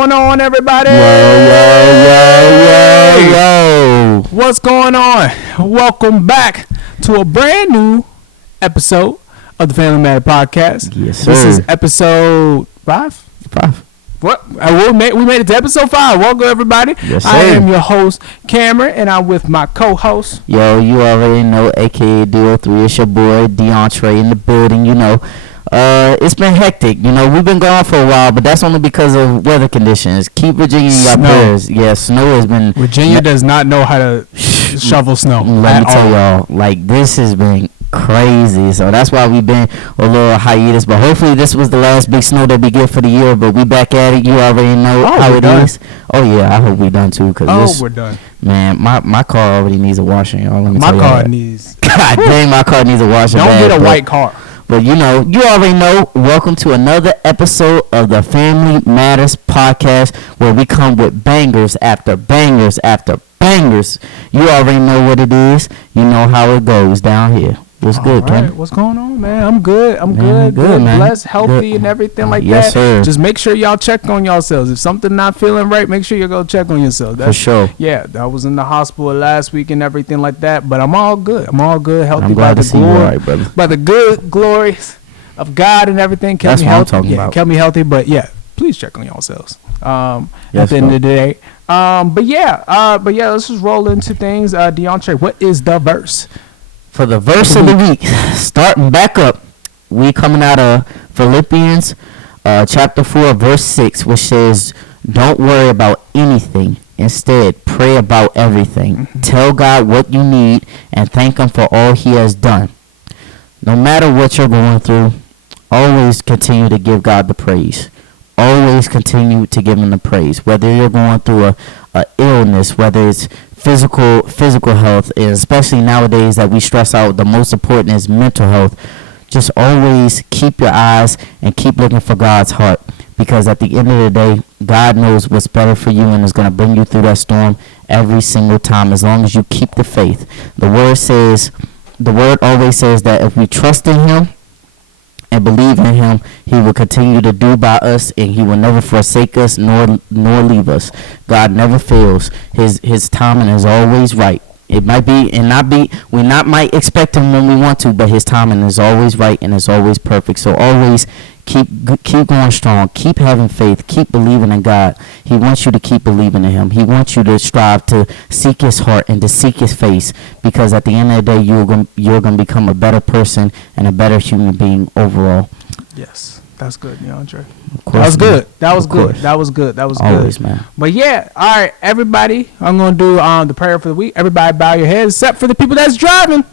What's going on, everybody? Yo. What's going on? Welcome back to a brand new episode of the Family Matter Podcast. Yes, sir. This is episode 5? 5. What? We made it to episode 5. Welcome, everybody. Yes, sir. I am your host, Cameron, and I'm with my co-host. Yo, you already know, aka DO3. It's your boy, DeAndre, in the building, you know. It's been hectic, you know. We've been gone for a while, but that's only because of weather conditions. Keep Virginia in your prayers. Yeah, snow has been. Virginia does not know how to shovel snow. Let me tell y'all, like, this has been crazy. So that's why we've been a little hiatus. But hopefully, this was the last big snow that we get for the year. But we back at it. You already know how it is. Oh yeah, I hope we done too. Cause we're done. Man, my car already needs a washing, y'all. Let me tell you. My car needs. God dang, my car needs a washing. Don't get a white car. But you know, you already know, welcome to another episode of the Family Matters Podcast, where we come with bangers after bangers after bangers. You already know what it is. You know how it goes down here. What's good, Ken? What's going on, man? I'm good. I'm good, man. Blessed, healthy, and everything like that. Yes, sir. Just make sure y'all check on yourselves. If something not feeling right, make sure you go check on yourself. For sure. Yeah, I was in the hospital last week and everything like that, but I'm all good. I'm all good, healthy. I'm glad to see you all right, brother. By the good glories of God and everything. That's what I'm talking about. Kept me healthy, but yeah, please check on yourselves. At Yes, the end of the day. But yeah, let's just roll into things. DeAndre, what is the verse? For the verse of the week, starting back up, we coming out of Philippians chapter 4, verse 6, which says, "Don't worry about anything. Instead, pray about everything. Mm-hmm. Tell God what you need and thank Him for all He has done." No matter what you're going through, always continue to give God the praise. Always continue to give Him the praise. Whether you're going through a illness, whether it's physical health, and especially nowadays that we stress out, the most important is mental health. Just always keep your eyes and keep looking for God's heart, because at the end of the day, God knows what's better for you and is going to bring you through that storm every single time, as long as you keep the faith. The word always says that if we trust in Him and believe in Him, He will continue to do by us, and He will never forsake us nor leave us. God never fails. His timing is always right. It might be and not be. We might expect Him when we want to, but His timing is always right and is always perfect. So always keep going strong. Keep having faith. Keep believing in God. He wants you to keep believing in Him. He wants you to strive to seek His heart and to seek His face, because at the end of the day, you're going to become a better person and a better human being overall. Yes, that's good, DeAndre. That was good. That was good. That was good. Always, man. But yeah, all right, everybody. I'm gonna do the prayer for the week. Everybody, bow your heads, except for the people that's driving.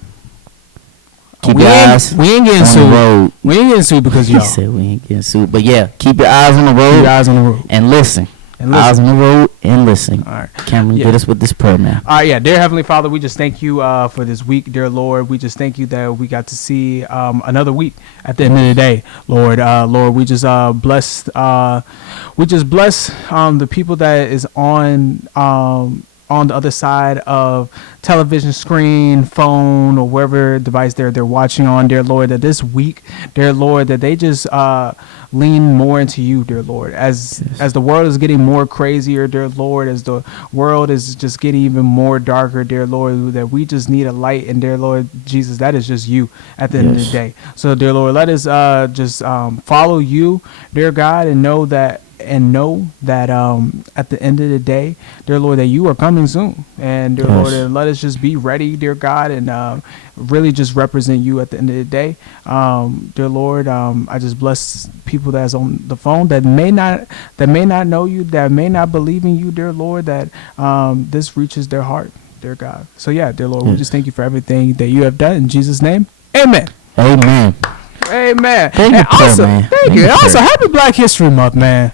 Keep your eyes we ain't getting on sued. the road. We ain't getting sued because He y'all. said we ain't getting sued. But yeah, keep your eyes on the road. Keep your eyes on the road and listen. and listen. Eyes on the road and listen. All right. Cameron, get us with this prayer, man. All right, yeah. Dear Heavenly Father, we just thank you for this week, dear Lord. We just thank you that we got to see another week at the end of the day, Lord. Lord, we just bless the people that is on the other side of television screen, phone, or whatever device they're watching on, dear Lord, that this week, dear Lord, that they just lean more into you, dear Lord, as the world is getting more crazier, dear Lord, as the world is just getting even more darker, dear Lord, that we just need a light, and dear Lord Jesus, that is just you at the end of the day. So, dear Lord, let us just follow you, dear God, and know that at the end of the day, dear Lord, that you are coming soon, and dear Lord, and let us just be ready, dear God, and really just represent you at the end of the day, dear Lord. I just bless people that's on the phone that may not know you, that may not believe in you, dear Lord, that this reaches their heart, dear God. So yeah, dear Lord, we just thank you for everything that you have done in Jesus' name. Amen. Amen. Thank you. Also, happy Black History Month, man.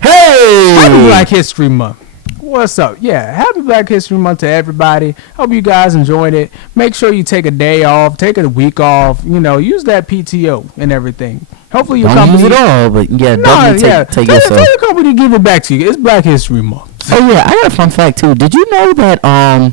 Hey! Happy Black History Month. What's up? Yeah, happy Black History Month to everybody. Hope you guys enjoyed it. Make sure you take a day off, take a week off. You know, use that PTO and everything. Hopefully your company... Don't use it all, but yeah, definitely take yourself. Tell your company to give it back to you. It's Black History Month. Oh yeah, I got a fun fact too. Did you know that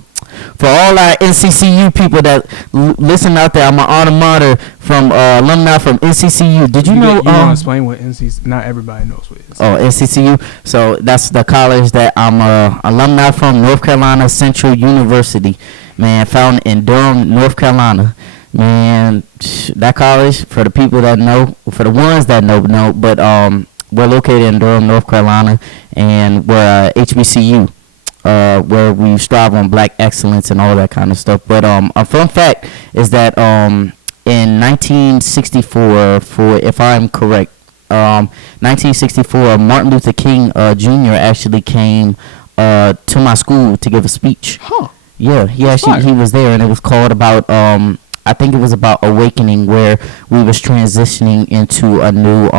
For all our NCCU people that listen out there, I'm an alma mater from alumni from NCCU. Did you know? You want to explain what NCCU? Not everybody knows what it is. Oh, NCCU. So that's the college that I'm a alumni from, North Carolina Central University. Man, found in Durham, North Carolina. Man, that college, for the people that know, for the ones that know, but we're located in Durham, North Carolina, and we're HBCU, where we strive on black excellence and all that kind of stuff. But a fun fact is that in 1964, for if I'm correct, 1964, Martin Luther King Jr. actually came to my school to give a speech. Huh. Yeah, he was there, and it was called about I think it was about awakening, where we was transitioning into a new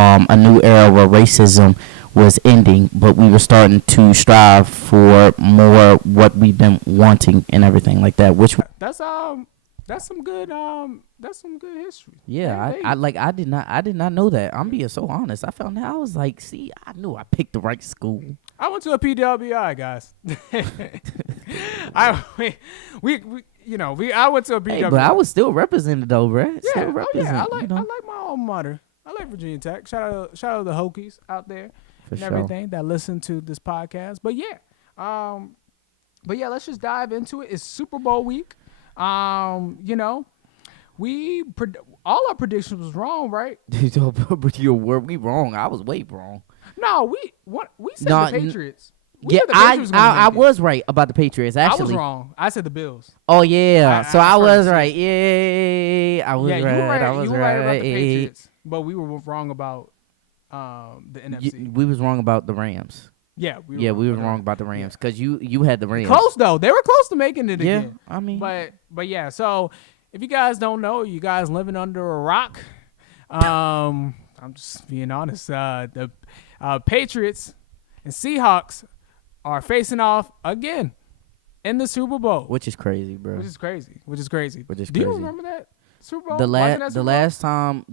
era where racism was ending, but we were starting to strive for more what we've been wanting and everything like that. Which that's some good history. yeah, I did not know that. I'm being so honest. I found out, I was like, see, I knew I picked the right school. I went to a PWI, guys. I went to a PWI. Hey, but I was still represented though, bruh. Yeah, Still represent, I like my alma mater. I like Virginia Tech. Shout out to the Hokies out there For and sure. everything that listen to this podcast. But let's just dive into it. It's Super Bowl week. All our predictions was wrong, right? We wrong. I was way wrong. No, we said the Patriots. We Yeah, said the Patriots were gonna I make it. was right about the Patriots. Actually, I was wrong. I said the Bills. Oh yeah, so I was first, right. Yeah, I was right. You were right. I was You were right about the Patriots, but we were wrong about the NFC. We was wrong about the Rams. Yeah, we were wrong about the Rams because you had the Rams. Close though. They were close to making it Yeah, again. I mean, but yeah. So if you guys don't know, you guys living under a rock. I'm just being honest. The Patriots and Seahawks are facing off again in the Super Bowl, which is crazy, bro. Which is crazy. Do you remember that Super Bowl? The last time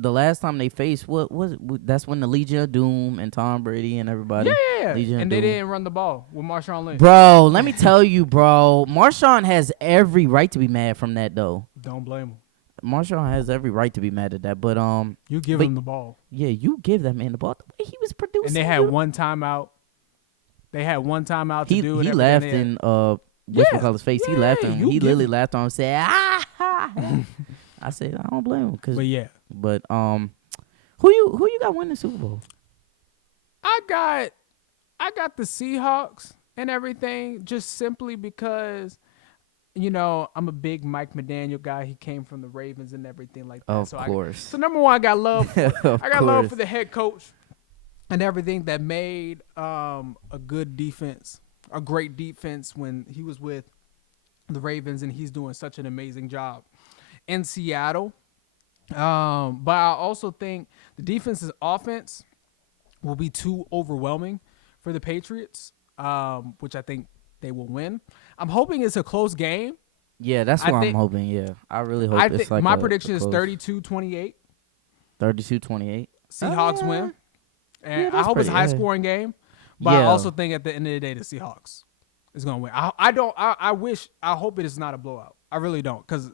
they faced, what was it? That's when the Legion of Doom and Tom Brady and everybody. Yeah. Legion And of they Doom. didn't run the ball with Marshawn Lynch. Bro, let me tell you, bro. Marshawn has every right to be mad from that, though. Don't blame him. Marshawn has every right to be mad at that, but you give him the ball. Yeah, you give that man the ball. The way he was producing, and they had one timeout. They had one timeout to do it. He laughed in what's face. He laughed and he literally laughed on him and said, ah. I said, I don't blame him. But who you got winning the Super Bowl? I got the Seahawks and everything, just simply because, I'm a big Mike McDaniel guy. He came from the Ravens and everything like that. Of course. So number one, I got love. Love for the head coach and everything that made a good defense, a great defense when he was with the Ravens, and he's doing such an amazing job in Seattle. But I also think the defense's offense will be too overwhelming for the Patriots, which I think they will win. I'm hoping it's a close game. Yeah, that's what I'm hoping. Yeah, I really hope it's like my prediction is 32-28. 32-28. Seahawks win. And I hope it's a high-scoring game. But I also think at the end of the day, the Seahawks is going to win. I hope it is not a blowout. I really don't, because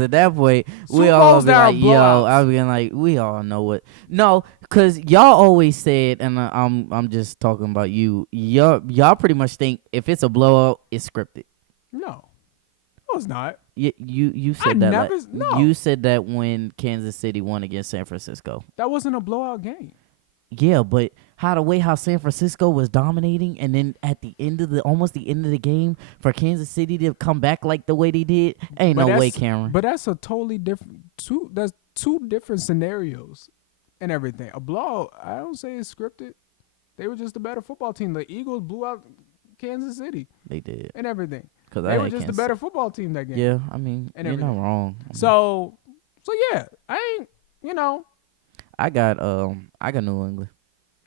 at that point, we all be like, yo, I being like, we all know what. No, because y'all always said, and I'm just talking about you. Y'all pretty much think if it's a blowout, it's scripted. No, it's not. You said that. You said that when Kansas City won against San Francisco. That wasn't a blowout game. Yeah, but how San Francisco was dominating, and then at the end of almost the end of the game, for Kansas City to come back like the way they did, ain't no way, Cameron. But that's a totally different that's two different scenarios and everything. A blowout, I don't say it's scripted. They were just a better football team. The Eagles blew out Kansas City. They did. And everything. Because they were just a better football team that game. Yeah, I mean, you're not wrong. So yeah, I ain't, I got New England.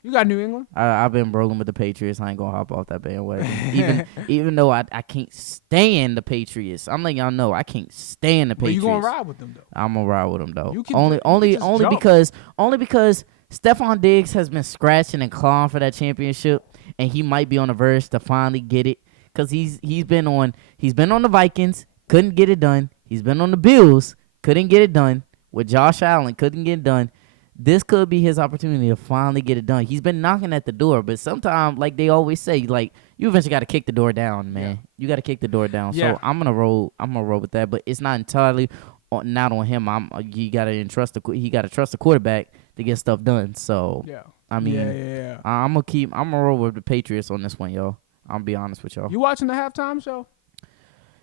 You got New England? I've been rolling with the Patriots. I ain't gonna hop off that bandwagon. even though I can't stand the Patriots. I'm letting y'all know I can't stand the Patriots. But you gonna ride with them though? I'm gonna ride with them though. Only because Stephon Diggs has been scratching and clawing for that championship, and he might be on the verge to finally get it. because he's been on the Vikings, couldn't get it done. He's been on the Bills, couldn't get it done. With Josh Allen, couldn't get it done. This could be his opportunity to finally get it done. He's been knocking at the door, but sometimes, like they always say, like you eventually got to kick the door down, man. Yeah. You got to kick the door down. Yeah. So I'm gonna roll. I'm gonna roll with that, but it's not entirely not on him. You got to trust the quarterback to get stuff done. So Yeah. I mean, yeah. I'm gonna roll with the Patriots on this one, yo. I'll be honest with y'all. You watching the halftime show?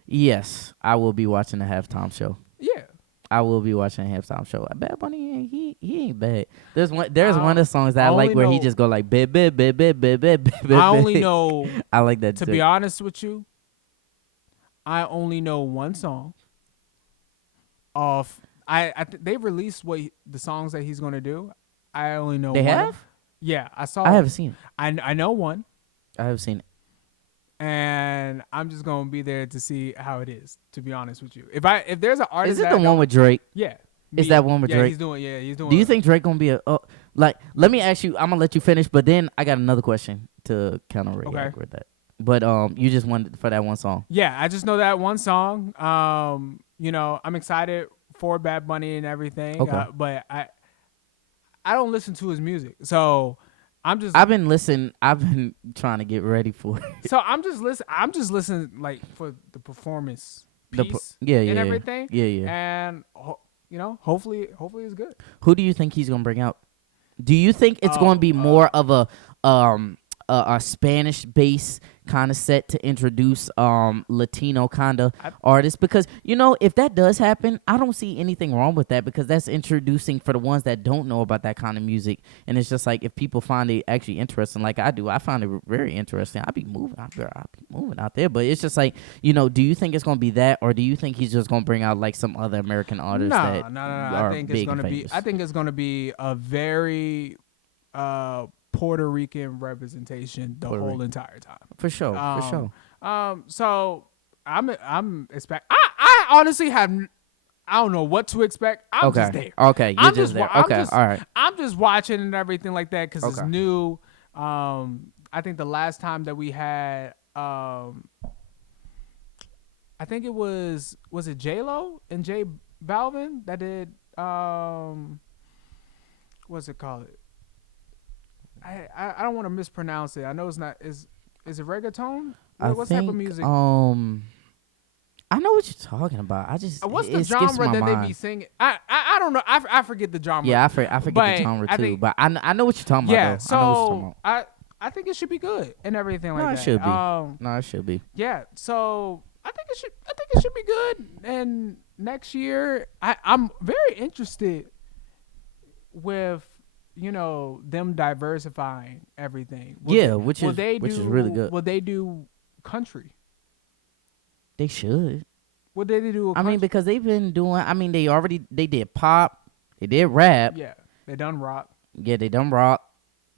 Yes, I will be watching the halftime show. Yeah. I will be watching a halftime show. Bad Bunny, he ain't bad. There's one of the songs that I like where he just go like bit. I only know. I like that. To be honest with you, I only know one song. They released the songs that he's gonna do. I only know. They one have? Yeah, I saw. I haven't seen it. I know one, I haven't seen it. and I'm just gonna be there to see how it is. To be honest with you, if there's an artist, Is it the one with Drake? Yeah. Is that one with yeah, Drake? He's doing. Do you think Drake gonna be like? Let me ask you. I'm gonna let you finish, but then I got another question to kind of react with that. But you just wanted for that one song. Yeah, I just know that one song. I'm excited for Bad Bunny and everything. Okay. But I don't listen to his music, so I've been trying to get ready for it. So I'm just listening like for the performance piece and everything. Yeah. And hopefully it's good. Who do you think he's gonna bring out? Do you think it's going to be more of a Spanish base kind of set to introduce Latino kind of artists? Because if that does happen, I don't see anything wrong with that, because that's introducing for the ones that don't know about that kind of music. And it's just like, if people find it actually interesting, like I do, I find it very interesting. I'll be moving out there. But it's just like, do you think it's going to be that, or do you think he's just going to bring out like some other American artists that No. are I think big it's going and to be. famous? I think it's going to be a very Puerto Rican representation the whole entire time. For sure. So I'm expect. I honestly have. I don't know what to expect. I'm just there. Okay, you're just there. All right. I'm just watching and everything like that because it's new. I think the last time that we had, I think it was it J-Lo and J Balvin that did, what's it called? I don't want to mispronounce it. I know it's not. Is it reggaeton? What type of music? I know what you're talking about. What's the genre that they be singing? I don't know. I forget the genre. Yeah, I forget the genre too. But I know what you're talking about. Yeah, though. so I know what you're talking about. I think it should be good and everything like that. It should be. No, it should be. Yeah, so I think it should be good. And next year, I'm very interested with them diversifying everything. Which is really good. Will they do country? They should. Would they do? I mean, because they've been doing. I mean, they did pop, they did rap. Yeah, they done rock. Yeah, they done rock.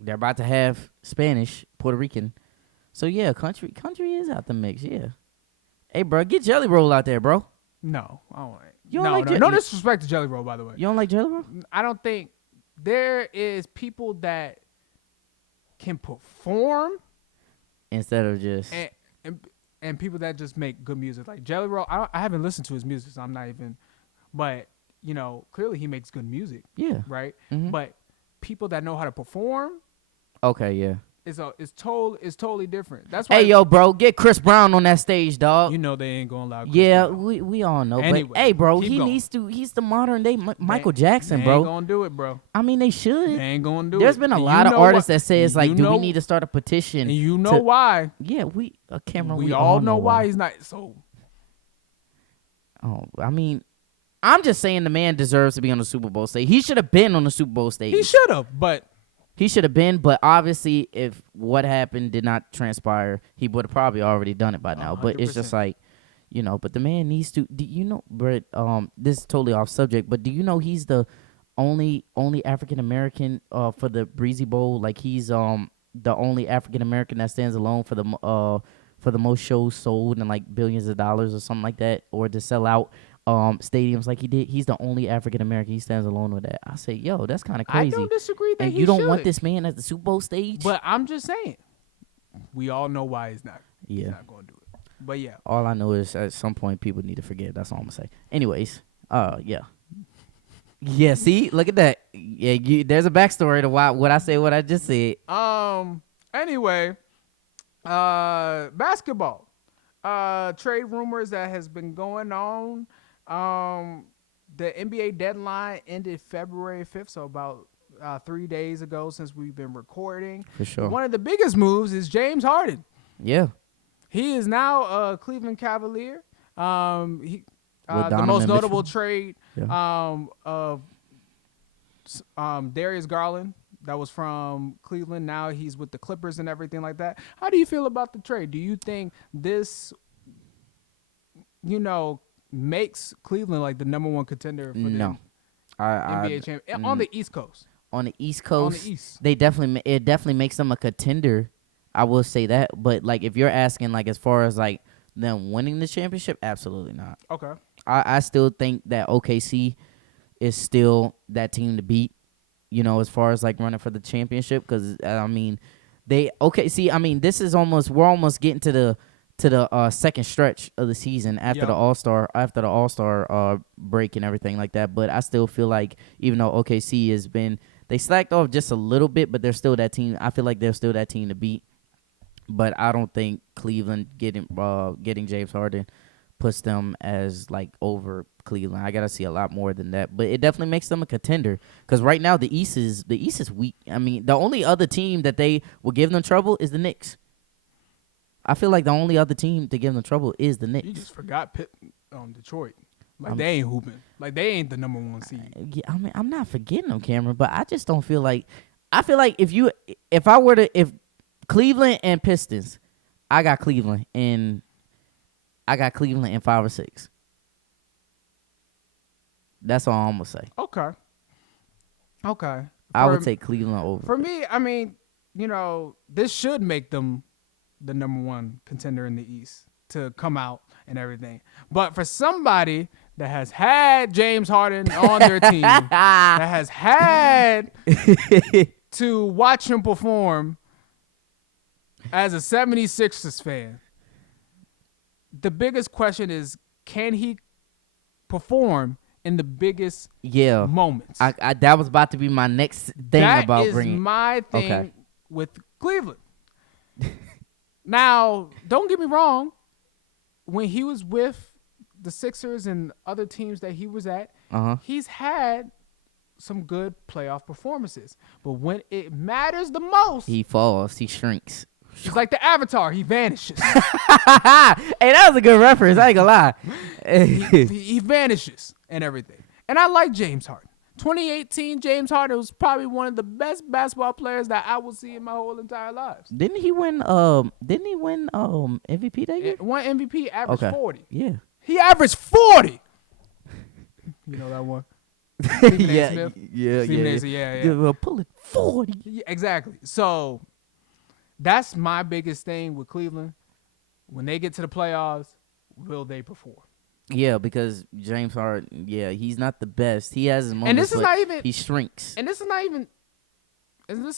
They're about to have Spanish, Puerto Rican. So yeah, country is out the mix. Yeah. Hey, bro, get Jelly Roll out there, bro. No, I don't. You don't like no disrespect to Jelly Roll, by the way. You don't like Jelly Roll? I don't think there is people that can perform instead of just and people that just make good music. Like Jelly Roll, I haven't listened to his music, so I'm not even. But clearly he makes good music. Yeah. Right. Mm-hmm. But people that know how to perform. Okay. Yeah. It's totally different. That's why. Hey, yo, bro, get Chris Brown on that stage, dog. They ain't gonna allow. Chris Brown. we all know. Anyway, but hey, bro, he going. needs to. He's the modern day Michael Jackson, bro. They ain't gonna do it, bro. I mean, they should. They ain't gonna do There's it. been a lot of artists that says like, do we need to start a petition? And why? Yeah, Cameron. We all know why he's not. So. Oh, I mean, I'm just saying the man deserves to be on the Super Bowl stage. He should have been on the Super Bowl stage. He should have, but. He should have been, but obviously, if what happened did not transpire, he would have probably already done it by now. 100%. But it's just like, but the man needs to. Do you know, Brett? This is totally off subject, but do you know he's the only African American for the Breezy Bowl? Like he's the only African American that stands alone for the most shows sold and like billions of dollars or something like that, or to sell out stadiums like he did. He's the only African American. He stands alone with that. I say, yo, that's kind of crazy. I don't disagree that and he you don't should. want this man at the Super Bowl stage. But I'm just saying, we all know why he's not. Yeah. He's not going to do it. But yeah. All I know is at some point people need to forgive. That's all I'm gonna say. Anyways, yeah. Yeah, see, look at that. Yeah, there's a backstory to why what I say what I just said. Anyway, basketball. Trade rumors that has been going on. The NBA deadline ended February 5th, so about 3 days ago since we've been recording. For sure. One of the biggest moves is James Harden. Yeah. He is now a Cleveland Cavalier. The Donovan most Mitchell. notable trade Yeah. of Darius Garland that was from Cleveland. Now he's with the Clippers and everything like that. How do you feel about the trade? Do you think this, makes Cleveland like the number one contender for No. the NBA champion on the East Coast? On the East Coast, On the East. it definitely makes them a contender. I will say that, but like if you're asking like as far as like them winning the championship, absolutely not. Okay. I still think that OKC is still that team to beat. As far as like running for the championship, because I mean, OKC. I mean, we're almost getting to the second stretch of the season after the All-Star break and everything like that. But I still feel like even though OKC they slacked off just a little bit, but they're still that team. I feel like they're still that team to beat. But I don't think Cleveland getting James Harden puts them as like over Cleveland. I gotta see a lot more than that. But it definitely makes them a contender because right now the East is weak. I mean, the only other team that they will give them trouble is the Knicks. I feel like the only other team to give them trouble is the Knicks. You just forgot Detroit. Like they ain't hooping. Like they ain't the number one seed. Yeah, I mean, I'm not forgetting them, Cameron, but I just don't feel like. I feel like if Cleveland and Pistons, I got Cleveland in 5 or 6. That's all I'm gonna say. Okay. I would take Cleveland over. For me, I mean, this should make them the number one contender in the East to come out and everything. But for somebody that has had James Harden on their team, that has had to watch him perform as a 76ers fan, the biggest question is, can he perform in the biggest moments? That was about to be my next thing about bringing. That is my thing with Cleveland. Now, don't get me wrong. When he was with the Sixers and other teams that he was at, he's had some good playoff performances. But when it matters the most, he falls. He shrinks. It's like the Avatar. He vanishes. Hey, that was a good reference. I ain't gonna lie. he vanishes and everything. And I like James Harden. 2018, James Harden was probably one of the best basketball players that I will see in my whole entire lives. Didn't he win MVP that year? One MVP, averaged 40. Yeah. He averaged 40. You know that one? Yeah. Yeah. Pull it 40. Yeah, exactly. So that's my biggest thing with Cleveland. When they get to the playoffs, will they perform? Yeah, because James Harden, he's not the best. He has his moments, and this is not even he shrinks. And this is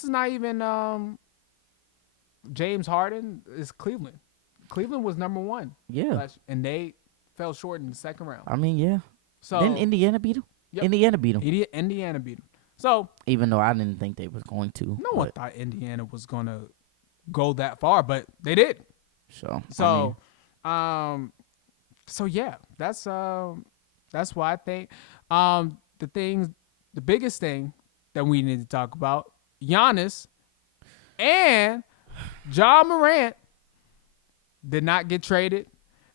not even James Harden is Cleveland. Cleveland was number one. Yeah. And they fell short in the second round. I mean, yeah. So didn't Indiana beat him? Yep. Indiana beat him. Indiana beat him. So even though I didn't think they was going to. No one thought Indiana was gonna go that far, but they did. So yeah, that's why I think the biggest thing that we need to talk about, Giannis and John Morant did not get traded.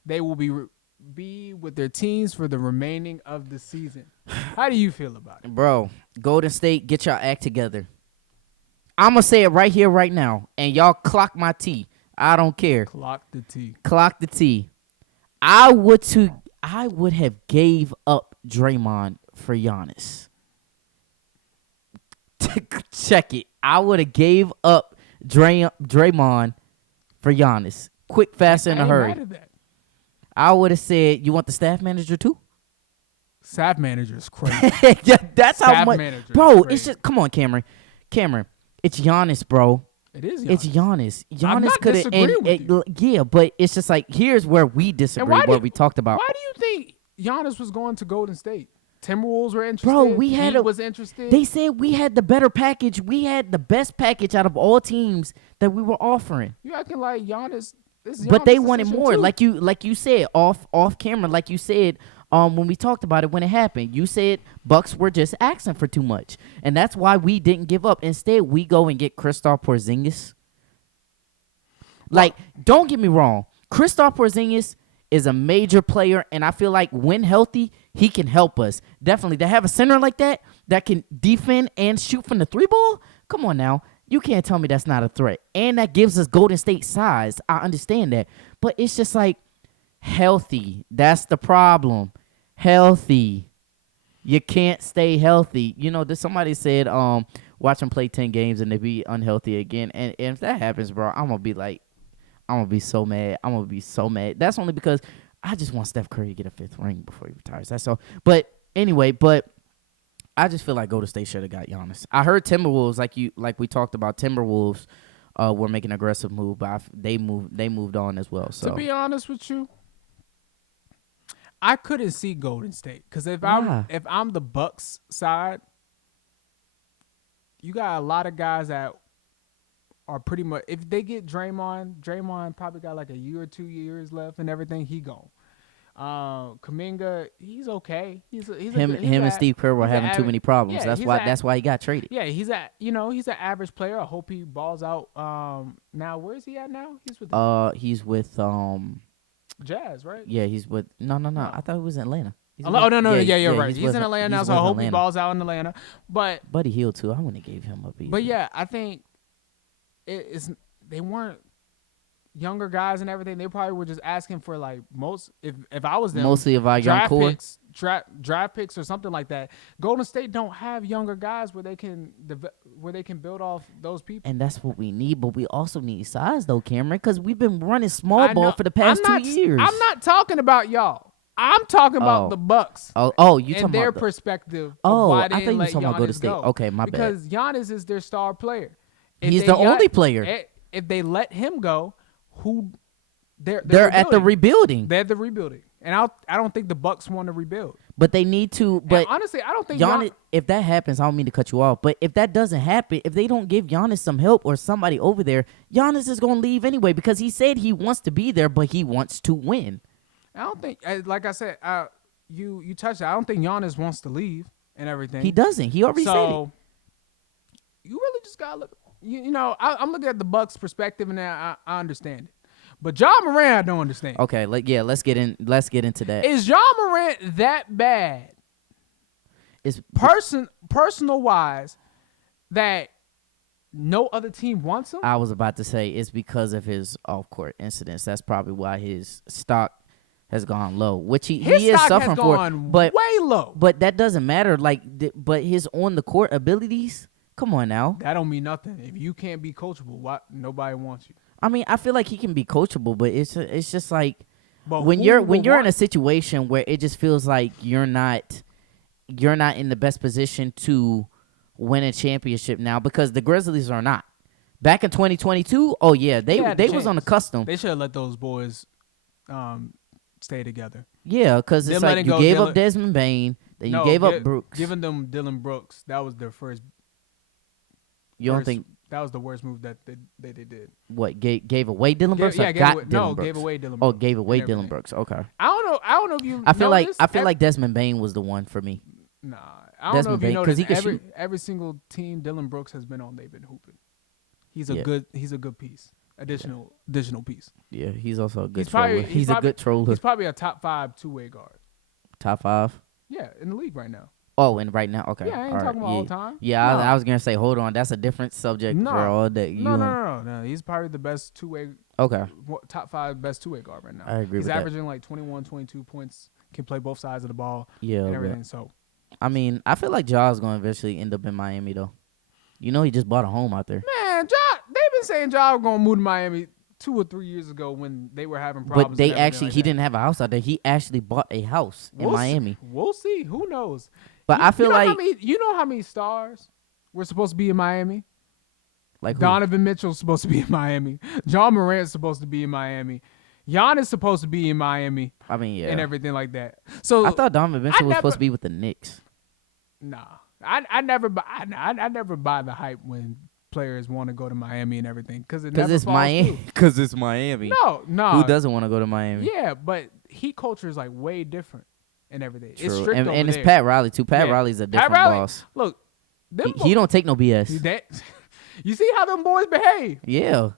They will be with their teams for the remaining of the season. How do you feel about it? Bro, Golden State, get your act together. I'm going to say it right here, right now, and y'all clock my T. I don't care. Clock the T. Clock the T. I would have gave up Draymond for Giannis. Check it. I would have gave up Draymond for Giannis. Quick, fast, in a hurry. I would have said, you want the staff manager too? Staff manager is crazy. Yeah, that's staff how much. Bro, it's just, come on, Cameron. Cameron, it's Giannis, bro. It is It's Giannis. Giannis. I'm Giannis not could have, and disagreeing with you. yeah, but it's just like here's where we And disagree. Where we talked about, why do you think Giannis was going to Golden State? Timberwolves were bro. interested. Heat was interested. They said we had the better package. We had the best package out of all teams that we were offering. You acting like Giannis? This is But they Giannis' wanted decision more, too. like you said off camera, like you said when we talked about it when it happened. You said Bucks were just asking for too much, and that's why we didn't give up. Instead, we go and get Kristaps Porzingis. Like, don't get me wrong, Kristaps Porzingis is a major player, and I feel like when healthy, he can help us. Definitely, to have a center like that can defend and shoot from the three ball. Come on now. You can't tell me that's not a threat. And that gives us Golden State size. I understand that. But it's just like healthy. That's the problem. Healthy. You can't stay healthy. You know, somebody said, watch them play 10 games and they be unhealthy again. And if that happens, bro, I'm going to be so mad. I'm going to be so mad. That's only because I just want Steph Curry to get a 5th ring before he retires. That's all. But anyway, I just feel like Golden State should have got Giannis. I heard Timberwolves, like we talked about, Timberwolves were making an aggressive move, but they moved on as well. So to be honest with you, I couldn't see Golden State because if Why? I'm the Bucks side, you got a lot of guys that are pretty much. If they get Draymond probably got like a year or 2 years left and everything. He gone. Kaminga, he's okay. He's him and Steve Kerr were having too many problems. Yeah, That's why he got traded. Yeah, he's an average player. I hope he balls out. Now where is he at now? He's with Jazz, right? Yeah, he's with no. I thought he was in Atlanta. Oh no, yeah, you're right. He's in Atlanta now, so I hope Atlanta. he balls out in Atlanta. But Buddy Hield too. I wouldn't have gave him up either. But yeah, I think they weren't younger guys and everything. They probably were just asking for like if I was them, mostly of our young core. Draft picks or something like that. Golden State don't have younger guys where they can build off those people. And that's what we need, but we also need size though, Cameron, because we've been running small ball for the past 2 years. I'm not talking about y'all. I'm talking about the Bucks. You talking and their about perspective. I thought you were talking about Golden State. Go. Okay, my bad. Because Giannis is their star player. He's the only player. If they let him go, they're at the rebuilding. They're the rebuilding, and I don't think the Bucks want to rebuild. But they need to. But and honestly, I don't think Giannis. If that happens, I don't mean to cut you off, but if that doesn't happen, if they don't give Giannis some help or somebody over there, Giannis is going to leave anyway because he said he wants to be there, but he wants to win. I don't think, like I said, you touched it. I don't think Giannis wants to leave and everything. He doesn't. He already said it. You really just gotta look. I'm looking at the Bucks' perspective, and I understand it. But Ja Morant, I don't understand. Okay, let's get into that. Is Ja Morant that bad? It's personal wise that no other team wants him? I was about to say it's because of his off-court incidents. That's probably why his stock has gone low, which he is suffering for. But way low. But that doesn't matter. But his on-the-court abilities. Come on now. That don't mean nothing. If you can't be coachable, nobody wants you. I mean, I feel like he can be coachable, but it's just like when you're in a situation where it just feels like you're not in the best position to win a championship now because the Grizzlies are not. Back in 2022, oh yeah, they was on the cusp. They should have let those boys stay together. Yeah, because it's like you gave up Desmond Bain, then you gave up Brooks. Giving them Dylan Brooks, that was their first. You don't think that was the worst move that they did? What gave away Dylan Brooks? Yeah, gave away Dylan Brooks. Oh, gave away Dylan Brooks. Okay. I don't know if you. I feel like Desmond Bain was the one for me. Nah, I don't know if you noticed. Every single team Dylan Brooks has been on, they've been hooping. He's a good piece. Additional piece. Yeah, he's also a good troller. He's a good troller. He's probably a top 5 two-way guard. Top 5? Yeah, in the league right now. Oh, and right now, okay. Yeah, I ain't talking about all the time. Yeah, no. I was gonna say, hold on, that's a different subject for all day. No. He's probably the best two-way. Okay. Top 5 best two-way guard right now. I agree. He's averaging like 21, 22 points. Can play both sides of the ball. Yeah, and everything. So, I mean, I feel like Ja's gonna eventually end up in Miami though. You know, he just bought a home out there. Man, they've been saying Ja was gonna move to Miami 2 or 3 years ago when they were having problems. But he didn't have a house out there. He actually bought a house in Miami. We'll see. Who knows? But I feel like you know how many stars were supposed to be in Miami? Like who? Donovan Mitchell's supposed to be in Miami. John Morant's supposed to be in Miami. Giannis supposed to be in Miami I mean, and yeah. everything like that. I So thought Donovan I Mitchell was supposed never, to be with the Knicks. nah, I never, I never buy the hype when players want to go to Miami and everything because it Cause never it's falls Miami. through. Cause it's Miami. No, Who no, doesn't want to go to Miami? yeah, but Heat culture is like way different and everything. It's True. strict And, over and it's there. Pat Riley too. Pat Yeah. Riley's a Pat different Riley, boss. look, them He don't take no BS. that, you see how them boys behave, Yeah.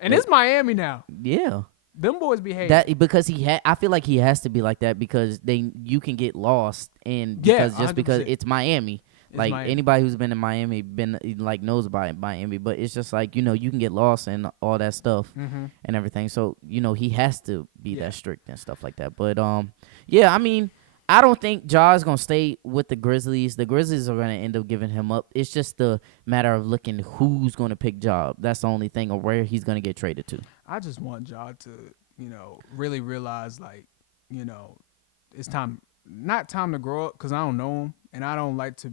and it's Miami now. Yeah. Them boys behave. That because I feel like he has to be like that because you can get lost and because just because 100%. it's Miami. It's Like Miami. anybody who's been in Miami been like knows about Miami, but it's just like you can get lost and all that stuff and everything. So he has to be Yeah. that strict and stuff like that. But yeah, I mean, I don't think Ja's gonna stay with the Grizzlies. The Grizzlies are gonna end up giving him up. It's just a matter of looking who's gonna pick Ja. That's the only thing, or where he's gonna get traded to. I just want Ja to, really realize, like, it's time, not time to grow up because I don't know him and I don't like to,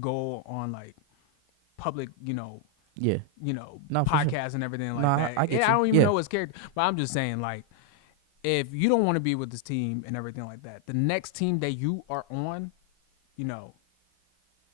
go on like public, Yeah. No, for sure. podcasts and everything like No, that. I get I you. don't even Yeah. know his character, but I'm just saying, like, if you don't want to be with this team and everything like that, the next team that you are on,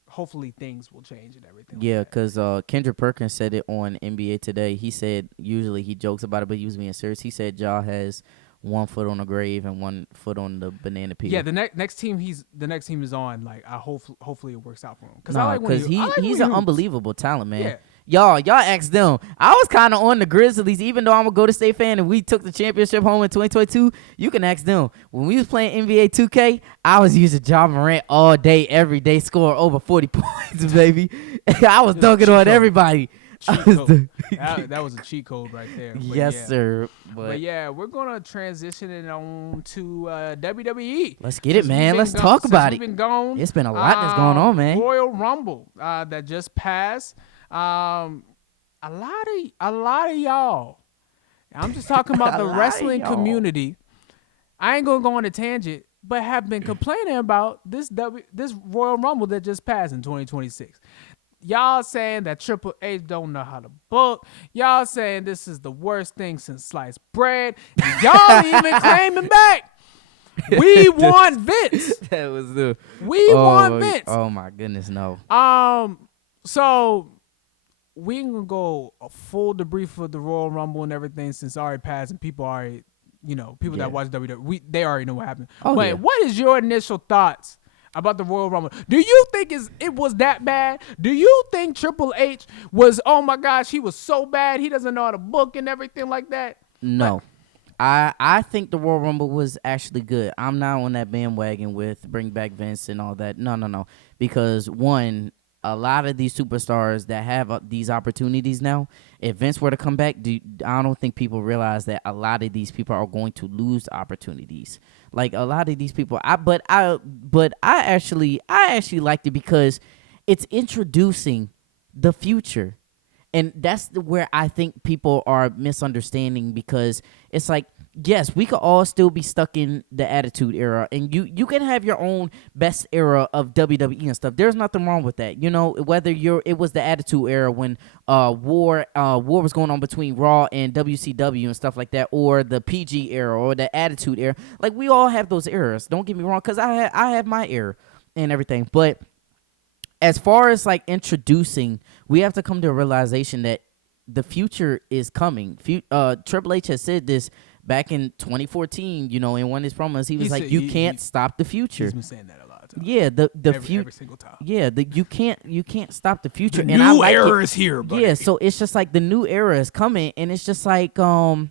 hopefully things will change and everything. Yeah, like that. because Kendrick Perkins said it on NBA Today. He said, usually he jokes about it, but he was being serious. He said Ja has 1 foot on the grave and 1 foot on the banana peel. Yeah, the next team is on. Like, I hopefully it works out for him because No, I like when he's an unbelievable talent, man. Yeah. Y'all asked them. I was kind of on the Grizzlies, even though I'm a Golden State fan, and we took the championship home in 2022. You can ask them. When we was playing NBA 2K, I was using Ja Morant all day, every day, scoring over 40 points, baby. I was dunking on everybody. Cheat code. That was a cheat code right there. But Yes, yeah. sir. But yeah, we're gonna transition it on to WWE. Let's get it, Since man. we've Let's been talk since about we've it. been gone. It's been a lot that's going on, man. Royal Rumble that just passed. A lot of y'all. I'm just talking about A the lot of wrestling y'all. community. I ain't gonna go on a tangent, but have been complaining about this Royal Rumble that just passed in 2026. Y'all saying that Triple H don't know how to book. Y'all saying this is the worst thing since sliced bread. And y'all even claiming back. We want Vince. That was the. We want Vince. Oh my goodness, no. So we gonna go a full debrief of the Royal Rumble and everything since it already passed and people already, people Yeah. that watch WWE, they already know what happened. Oh, but yeah. what is your initial thoughts about the Royal Rumble? Do you think it was that bad? Do you think Triple H was, oh my gosh, he was so bad, he doesn't know how to book and everything like that? No. I think the Royal Rumble was actually good. I'm not on that bandwagon with bring back Vince and all that. No. Because one, a lot of these superstars that have these opportunities now, if Vince were to come back, I don't think people realize that a lot of these people are going to lose opportunities. Like a lot of these people, I actually liked it because it's introducing the future. And that's where I think people are misunderstanding because it's like, yes, we could all still be stuck in the Attitude Era, and you can have your own best era of WWE and stuff. There's nothing wrong with that, whether it was the Attitude Era when war was going on between Raw and WCW and stuff like that, or the PG era or the Attitude Era. Like we all have those eras. Don't get me wrong, because I have my era and everything, but as far as like introducing, we have to come to a realization that the future is coming. Triple H has said this back in 2014, in one of his promos. He was like, "You can't stop the future." He's been saying that a lot of times. Yeah, the every single time. Yeah, you can't stop the future. The And I new like era it. is here, buddy. Yeah, so it's just like the new era is coming, and it's just like I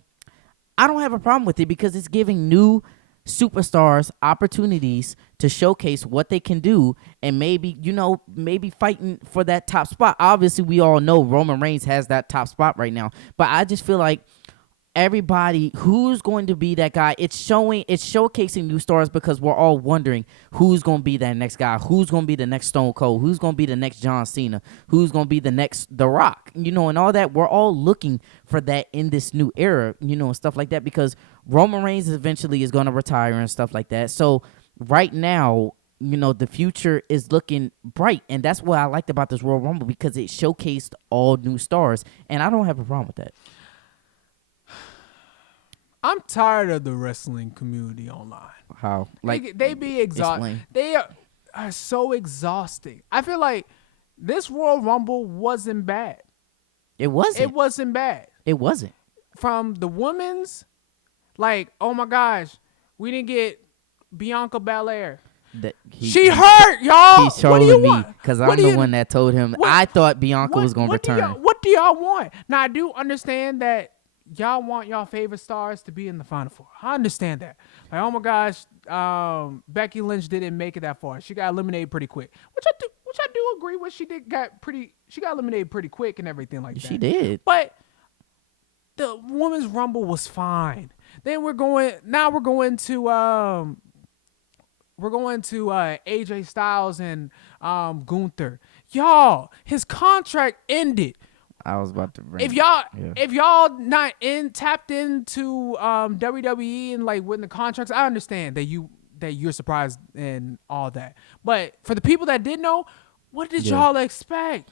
don't have a problem with it because it's giving new superstars opportunities to showcase what they can do and maybe fighting for that top spot. Obviously, we all know Roman Reigns has that top spot right now, but I just feel like everybody who's going to be that guy, it's showcasing new stars because we're all wondering who's going to be that next guy, who's going to be the next Stone Cold, who's going to be the next John Cena, who's going to be the next The Rock, and all that. We're all looking for that in this new era, and stuff like that because Roman Reigns eventually is going to retire and stuff like that. So right now, the future is looking bright, and that's what I liked about this Royal Rumble because it showcased all new stars, and I don't have a problem with that. I'm tired of the wrestling community online. How? Like They be exhausted. explain. They are so exhausting. I feel like this Royal Rumble wasn't bad. It wasn't. It wasn't bad. It wasn't. From the women's, like, oh my gosh, we didn't get Bianca Belair. She hurt, y'all. He's What do you trolling me want? because What I'm do the you- one that told him. what- I thought Bianca was going to return. What do y'all want? Now, I do understand that y'all want y'all favorite stars to be in the Final Four. I understand that. Like, oh my gosh, Becky Lynch didn't make it that far. She got eliminated pretty quick, which I do agree with. She got eliminated pretty quick and everything like that. She did. But the Women's Rumble was fine. Then we're going to AJ Styles and Gunther. Y'all, his contract ended. I was about to bring. If y'all not tapped into WWE and like when the contracts, I understand that you're surprised and all that. But for the people that did know, what did y'all expect?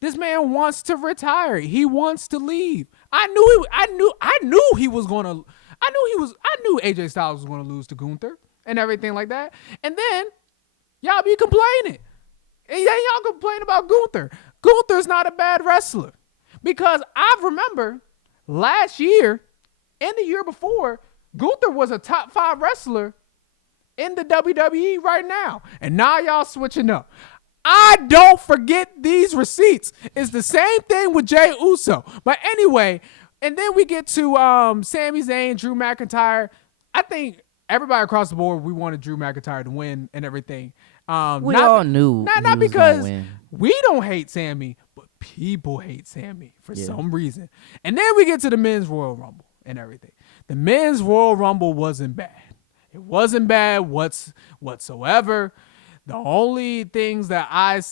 This man wants to retire. He wants to leave. I knew AJ Styles was going to lose to Gunther and everything like that. And then y'all be complaining. And then y'all complain about Gunther. Gunther's not a bad wrestler. Because I remember last year and the year before, Gunther was a top 5 wrestler in the WWE right now. And now y'all switching up. I don't forget these receipts. It's the same thing with Jey Uso. But anyway, and then we get to Sami Zayn, Drew McIntyre. I think everybody across the board, we wanted Drew McIntyre to win and everything. We all knew. Not because we don't hate Sami, but people hate Sami for some reason. And then we get to the Men's Royal Rumble and everything. The Men's Royal Rumble wasn't bad. It wasn't bad whatsoever. The only things that I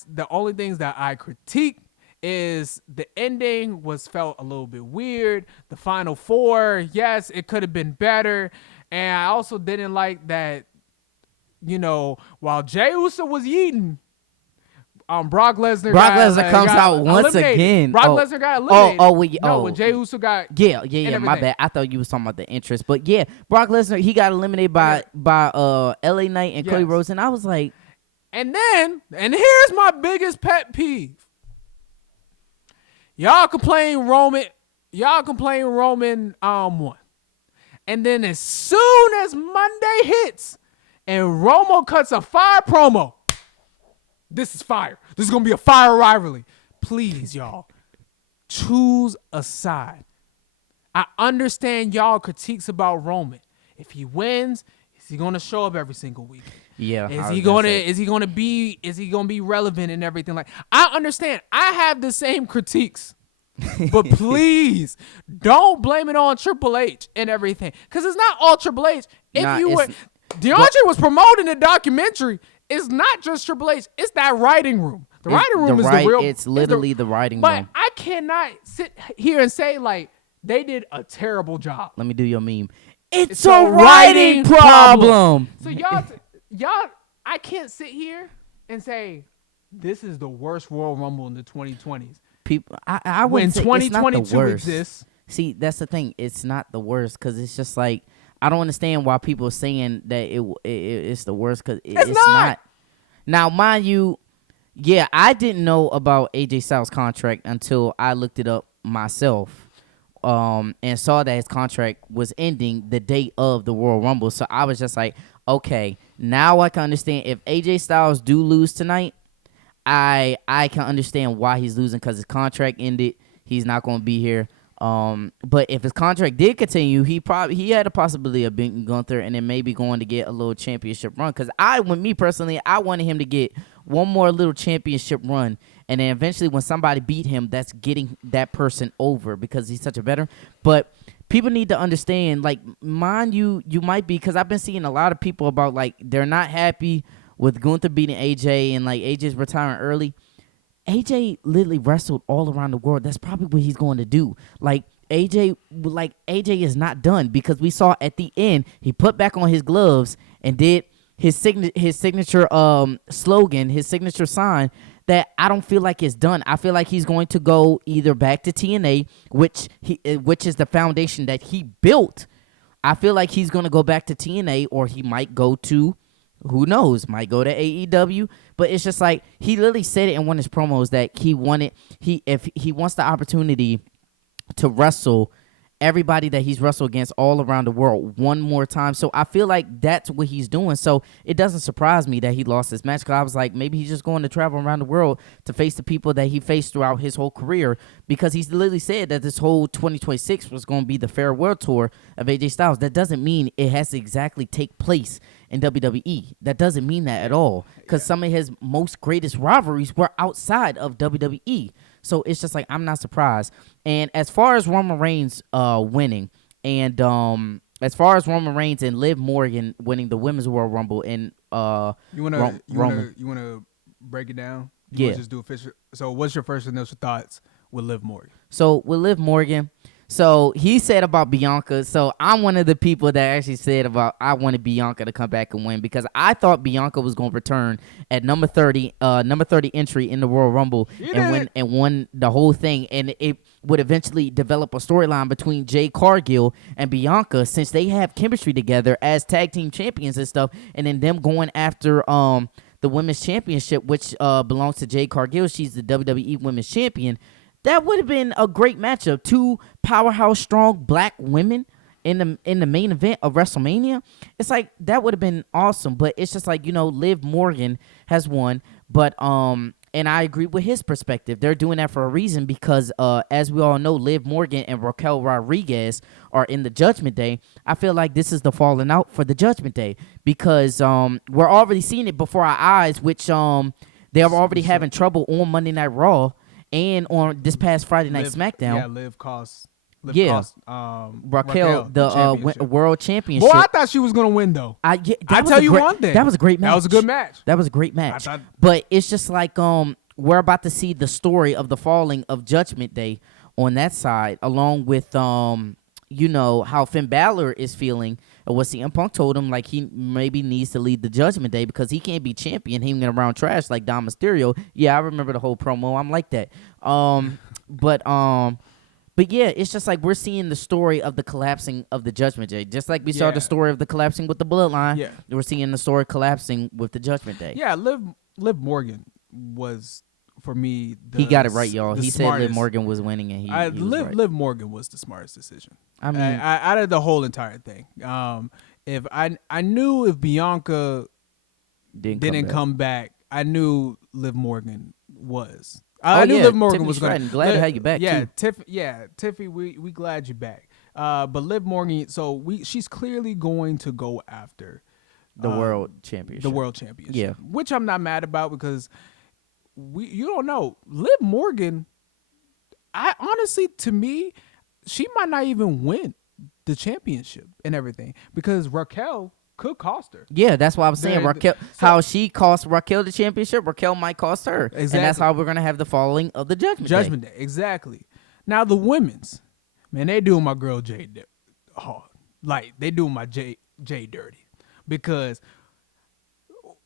critique is the ending felt a little bit weird. The Final Four, yes, it could have been better. And I also didn't like that, while Jey Uso was eating, Brock Lesnar comes out once eliminated. again. When Jey Uso got Yeah. My bad. I thought you was talking about the entrance, but yeah, Brock Lesnar, he got eliminated by LA Knight and Cody Rhodes, and I was like, and here's my biggest pet peeve. Y'all complain Roman won, and then as soon as Monday hits, and Romo cuts a fire promo. This is fire. This is going to be a fire rivalry. Please, y'all, choose a side. I understand y'all critiques about Roman. If he wins, is he going to show up every single week? Yeah. Is he going to be relevant and everything like? I understand. I have the same critiques. But please don't blame it on Triple H and everything, cuz it's not all Triple H. DeAndre was promoting the documentary. It's not just Triple H. It's that writing room. The writing room is the real. It's literally the writing room. But I cannot sit here and say like they did a terrible job. Let me do your meme. It's a writing problem. So y'all, I can't sit here and say this is the worst Royal Rumble in the 2020s. People, I wouldn't say 2022 it's not the worst. exists. See, that's the thing. It's not the worst because it's just like I don't understand why people are saying that it's the worst because it's not. Now, mind you, yeah, I didn't know about AJ Styles' contract until I looked it up myself, and saw that his contract was ending the day of the Royal Rumble. So I was just like, okay, now I can understand if AJ Styles do lose tonight. I can understand why he's losing because his contract ended. He's not going to be here. But if his contract did continue, he had a possibility of being Gunther and then maybe going to get a little championship run. Because I wanted him to get one more little championship run, and then eventually when somebody beat him, that's getting that person over because he's such a veteran. But people need to understand, like, mind you might be, because I've been seeing a lot of people about like they're not happy with Gunther beating AJ and like AJ's retiring early. AJ literally wrestled all around the world. That's probably what he's going to do. Like AJ is not done because we saw at the end he put back on his gloves and did his signature slogan, his signature sign, that I don't feel like it's done. I feel like he's going to go either back to TNA, which is the foundation that he built. I feel like he's going to go back to TNA, or he might go to, who knows, might go to AEW. But it's just like, he literally said it in one of his promos that if he wants the opportunity to wrestle everybody that he's wrestled against all around the world one more time. So I feel like that's what he's doing. So it doesn't surprise me that he lost this match, because I was like, maybe he's just going to travel around the world to face the people that he faced throughout his whole career, because he's literally said that this whole 2026 was going to be the farewell tour of AJ Styles. That doesn't mean it has to exactly take place in WWE. That doesn't mean that at all, because some of his most greatest rivalries were outside of WWE. So it's just like, I'm not surprised. And as far as Roman Reigns winning, and Liv Morgan winning the Women's Royal Rumble, and you wanna break it down? You wanna just do official. So what's your first initial thoughts with Liv Morgan? So with Liv Morgan, so he said about Bianca. So I'm one of the people that actually said about, I wanted Bianca to come back and win, because I thought Bianca was going to return at number 30 entry in the Royal Rumble, and won the whole thing, and it would eventually develop a storyline between Jade Cargill and Bianca, since they have chemistry together as tag team champions and stuff, and then them going after the women's championship, which belongs to Jade Cargill. She's the WWE Women's Champion. That would have been a great matchup. Two powerhouse, strong black women in the main event of WrestleMania. It's like, that would have been awesome. But it's just like, Liv Morgan has won. But and I agree with his perspective. They're doing that for a reason, because as we all know, Liv Morgan and Raquel Rodriguez are in the Judgment Day. I feel like this is the falling out for the Judgment Day, because we're already seeing it before our eyes, which they're already having trouble on Monday Night Raw. And on this past Friday Night SmackDown. Yeah, Liv cost Raquel the World Championship. Boy, I thought she was going to win, though. I tell you one thing. That was a great match. That was a good match. That was a great match. But it's just like, we're about to see the story of the falling of Judgment Day on that side, along with, how Finn Balor is feeling. What CM Punk told him, like, he maybe needs to lead the Judgment Day, because he can't be champion hanging around trash like Dom Mysterio. Yeah, I remember the whole promo. I'm like that. But yeah, it's just like, we're seeing the story of the collapsing of the Judgment Day, just like we saw the story of the collapsing with the Bloodline. Yeah, we're seeing the story collapsing with the Judgment Day. Yeah, Liv Morgan was, for me, he got it right, y'all. He said Liv Morgan was winning, and he was right. Liv Morgan was the smartest decision. I mean, out of the whole entire thing. If I knew if Bianca didn't come back, I knew Liv Morgan was. I knew Liv Morgan was going to. Glad to have you back. Yeah, Tiffy, we glad you're back. But Liv Morgan, so she's clearly going to go after the World Championship. The World Championship. Yeah, which I'm not mad about, because you don't know, Liv Morgan. I honestly, to me, she might not even win the championship and everything, because Raquel could cost her. Yeah, that's why I was saying Raquel. How she cost Raquel the championship, Raquel might cost her. Exactly. And that's how we're gonna have the falling of the Judgment Day. Exactly. Now the women's, man, they doing my girl Jade hard. Like, they doing my Jade dirty, because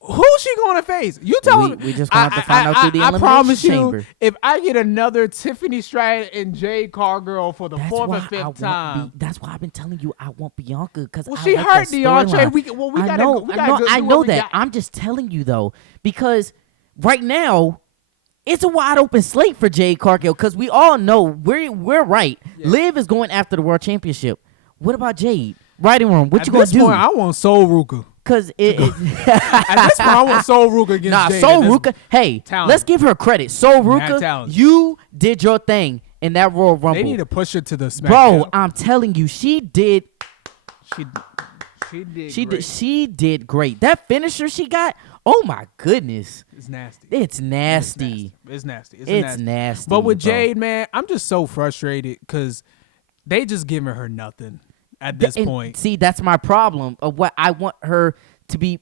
who's she going to face? You tell me. We just going to find out through the elimination chamber. You, if I get another Tiffany Stratton and Jade Cargill for the fourth or fifth time. That's why I've been telling you I want Bianca, because she hurt DeAndre. I know that. I'm just telling you, though, because right now it's a wide open slate for Jade Cargill, because we all know we're right. Yeah. Liv is going after the World Championship. What about Jade? Writing room. What you gonna do? At this point, I want Sol Ruka. Because at this point, I want Sol Ruka against Jade. Sol Ruka. Hey, let's give her credit. Sol Ruka, you did your thing in that Royal Rumble. They need to push her to the SmackDown. Bro, I'm telling you, she did. She did great. That finisher she got. Oh my goodness. It's nasty. It's nasty. It's nasty. It's nasty. But with Jade, man, I'm just so frustrated, because they just giving her nothing at this point. See, that's my problem of what I want her to be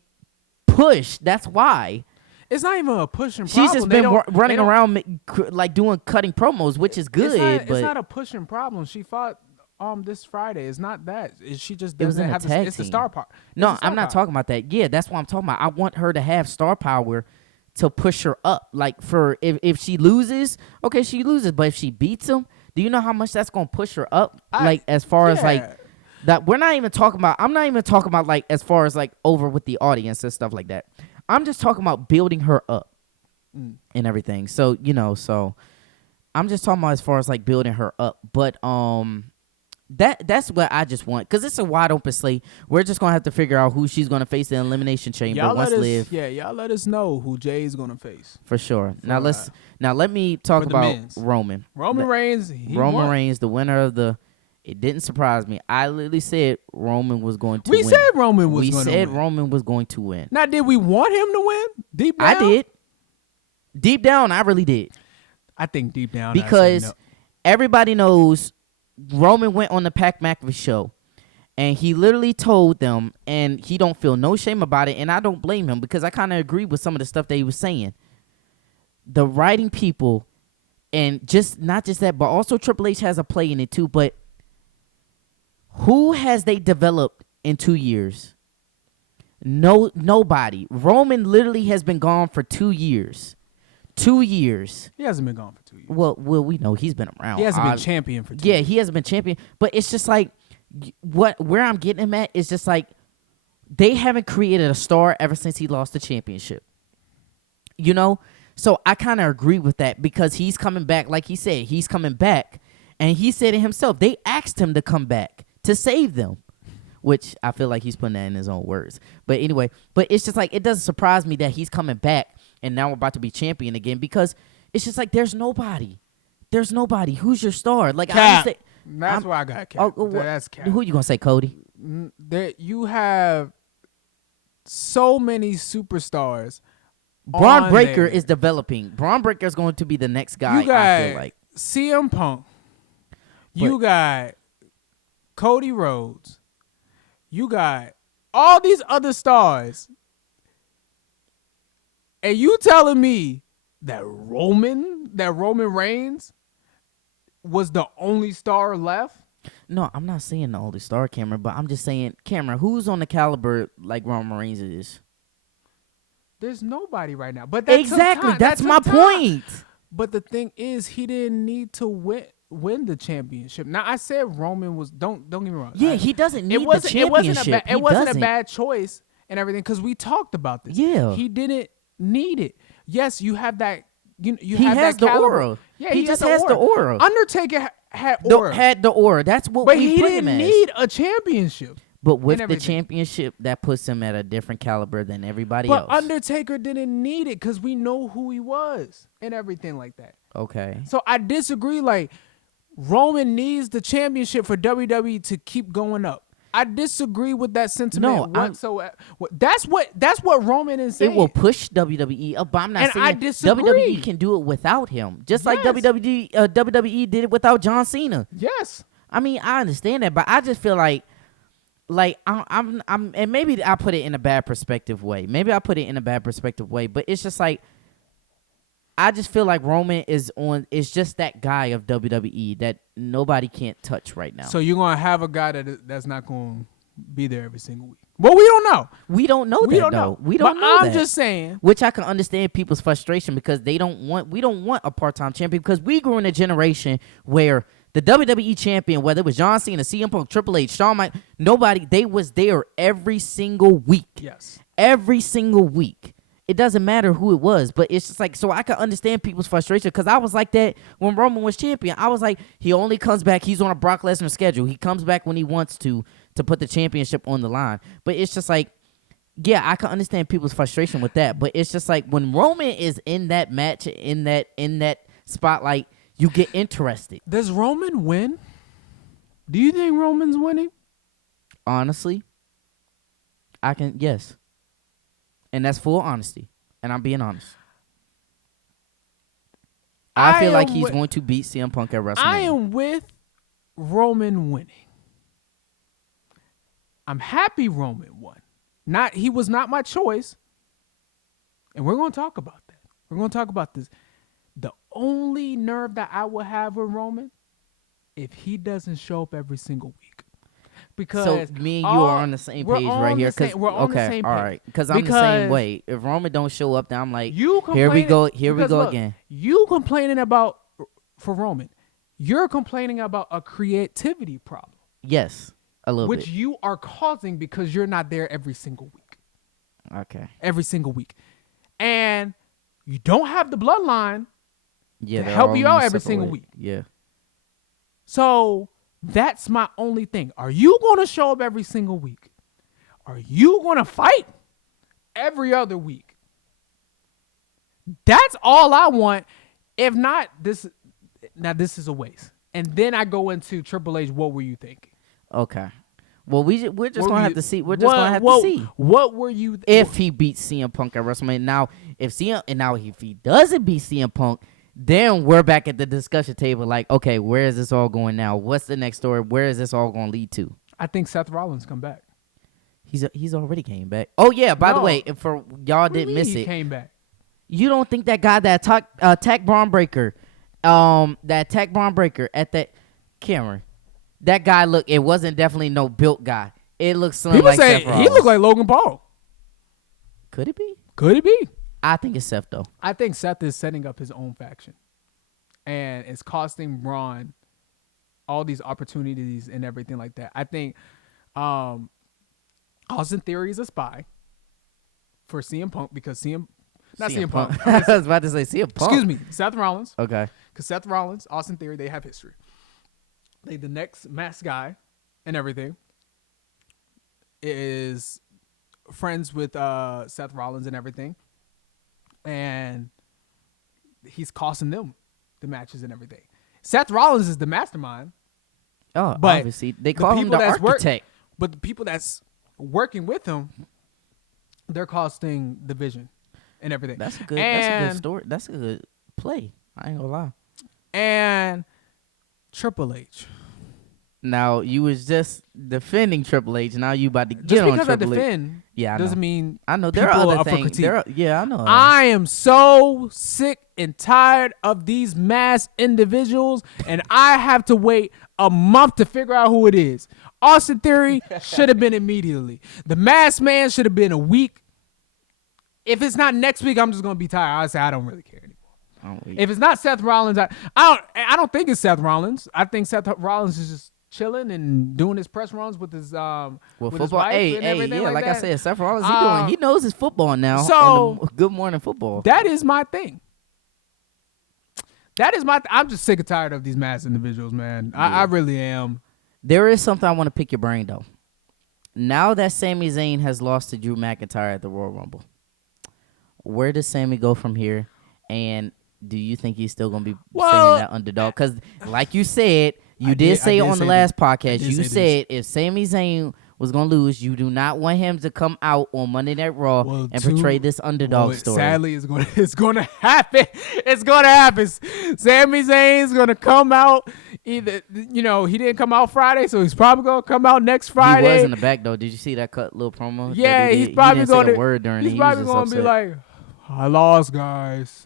pushed. That's why. It's not even a pushing problem. She's just been running around like doing cutting promos, which is good. It's not a pushing problem. She fought this Friday. It's not that. She just It was doesn't in a have tag it's the team. star power. It's the No, star I'm not power. talking about that. Yeah, that's what I'm talking about. I want her to have star power to push her up. Like for if she loses, okay, she loses. But if she beats him, do you know how much that's gonna push her up? I Like as far as like yeah. that, we're not even talking about. I'm not even talking about like as far as like over with the audience and stuff like that. I'm just talking about building her up Mm. and everything. So so I'm just talking about as far as like building her up. But that's what I just want because it's a wide open slate. We're just gonna have to figure out who she's gonna face in elimination chamber Y'all once let us Liv y'all let us know who Jay's gonna face for sure. for Now let me for talk the about men's. Roman. Roman Reigns. He Roman won. Reigns, the winner of the. It didn't surprise me. I literally said Roman was going to We win. said Roman was We gonna said win. Roman was going to win. Now, did we want him to win? Deep down, I did. Deep down, I really did. I think deep down I said Because no. everybody knows Roman went on the Pat McAfee show and he literally told them, and he don't feel no shame about it, and I don't blame him because I kind of agree with some of the stuff that he was saying. The writing people, and just not just that, but also Triple H has a play in it too. But who has they developed in 2 years? Nobody. Roman literally has been gone for 2 years. 2 years. He hasn't been gone for 2 years. Well, we know he's been around. He hasn't been champion for 2 Yeah, years. he hasn't been champion. But it's just like where I'm getting him at is just like they haven't created a star ever since he lost the championship. You know? So I kind of agree with that because he's coming back. Like he said, he's coming back. And he said it himself. They asked him to come back to save them. Which I feel like he's putting that in his own words. But anyway, but it's just like it doesn't surprise me that he's coming back and now we're about to be champion again because it's just like there's nobody. There's nobody. Who's your star? Like Cap. I That's why I got Cap. That's Cap. Who you gonna say, Cody? There, you have so many superstars. Braun Breaker there. is developing. Braun Breaker is going to be the next guy. You got I feel like CM Punk. You got Cody Rhodes. You got all these other stars. And you telling me that Roman Reigns was the only star left? no, I'm not saying the only star, Cameron, but I'm just saying, Cameron, who's on the caliber like Roman Reigns is? There's nobody right now. But that Exactly. took time. That's That my took time. point. But the thing is, he didn't need to win the championship. Now I said Roman was don't get me wrong. Yeah, he doesn't need the championship. It wasn't doesn't. a bad choice and everything because we talked about this. Yeah. he didn't need it. Yes, you have that. You He have has that the caliber. aura. Yeah, He just has the aura. Undertaker had aura, Had the aura. That's what but we he put him didn't as. need a championship. But with and the everything. championship, that puts him at a different caliber than everybody But else. Undertaker didn't need it because we know who he was and everything like that. Okay. So I disagree. Like Roman needs the championship for WWE to keep going up. I disagree with that sentiment No, whatsoever. That's what Roman is saying. It will push WWE up, but I'm not And saying I disagree. WWE can do it without him. Just like Yes. WWE did it without John Cena. Yes. I mean, I understand that, but I just feel like I'm and maybe I put it in a bad perspective way. But it's just like I just feel like Roman is just that guy of WWE that nobody can't touch right now. So you're gonna have a guy that's not gonna be there every single week. Well, we don't know. we don't know We that don't though. know. We don't But know I'm that. just saying. Which I can understand people's frustration because we don't want a part-time champion because we grew in a generation where the WWE champion, whether it was John Cena, CM Punk, Triple H, Shawn Michaels, nobody, they was there every single week. Yes. Every single week. It doesn't matter who it was, but it's just like, so I can understand people's frustration because I was like that when Roman was champion. I was like, he only comes back, he's on a Brock Lesnar schedule. He comes back when he wants to put the championship on the line. But it's just like, yeah, I can understand people's frustration with that. But it's just like when Roman is in that match, in that spotlight, you get interested. Does Roman win? Do you think Roman's winning? Honestly, yes. And that's full honesty. And I'm being honest. I feel like he's going to beat CM Punk at WrestleMania. I am with Roman winning. I'm happy Roman won. He was not my choice. And we're going to talk about that. We're going to talk about this. The only nerve that I would have with Roman if he doesn't show up every single week. So Because me and you are on the same page right here. we're on the Okay, same all page. right. Because I'm the same way. If Roman don't show up, then I'm like, You here we complaining go. Here we because go look, again. you complaining about for Roman. You're complaining about a creativity problem, Yes, a little which bit. you are causing because you're not there every single week. Okay. Every single week. And you don't have the bloodline Yeah, to they're help all you in a out every separate single way. week. Yeah. So that's my only thing. Are you going to show up every single week? Are you going to fight every other week? That's all I want. If not, this is a waste. And then I go into Triple H. What were you thinking? Okay. Well, we're just What gonna were have you- to see. We're what- just gonna have what- to see What were you? if he beats CM Punk at WrestleMania. Now, if he doesn't beat CM Punk, then we're back at the discussion table. Like, okay, where is this all going now? What's the next story? Where is this all gonna lead to? I think Seth Rollins come back. He's already came back. Oh yeah. By the No. way, if for y'all What do you didn't mean miss he it, came back. you don't think that guy that attacked Braun Breaker, at that Cameron, that guy it wasn't definitely no built guy. It looks slim People like say Seth Rollins. he looked like Logan Paul. Could it be? Could it be? I think it's Seth though. I think Seth is setting up his own faction, and it's costing Braun all these opportunities and everything like that. I think Austin Theory is a spy for CM Punk because CM Punk. I was about to say CM Punk. Excuse me, Seth Rollins. Okay. Because Seth Rollins, Austin Theory, they have history. They the next masked guy and everything is friends with Seth Rollins and everything. And he's costing them the matches and everything. Seth Rollins is the mastermind. Oh, But obviously they call him people the that's architect. But the people that's working with him, they're costing the vision and everything. That's a good story. That's a good play. I ain't gonna lie. And Triple H. Now you was just defending Triple H. Now you about to get Just on because I Triple H. defend Yeah, I know. doesn't mean I know there are people other up for things. critique. Yeah, I know. I am so sick and tired of these mass individuals, and I have to wait a month to figure out who it is. Austin Theory should have been immediately. The masked man should have been a week. If it's not next week, I'm just gonna be tired. I say I don't really care anymore. If it's not Seth Rollins, I don't think it's Seth Rollins. I think Seth Rollins is just chilling and doing his press runs with his Well, with his football. wife Hey, and hey, everything yeah, like I that. said, Seth Rollins, he knows his football now. So- on the Good Morning Football. That is my thing. I'm just sick and tired of these mass individuals, man. I really am. There is something I want to pick your brain though. Now that Sami Zayn has lost to Drew McIntyre at the Royal Rumble, where does Sami go from here? And do you think he's still going to be Well, staying that underdog? Because, like you said, you I did did say on the say last this. I podcast, did you say said if Sami Zayn was going to lose, you do not want him to come out on Monday Night Raw and portray this underdog story. Sadly, it's going to happen. It's going to happen. Sami Zayn's going to come out. Either he didn't come out Friday, so he's probably going to come out next Friday. He was in the back though. Did you see that cut little promo? Yeah, that he he's did? probably he didn't going say to. a word during He's it. probably He was going just to be upset. like, "I lost, guys.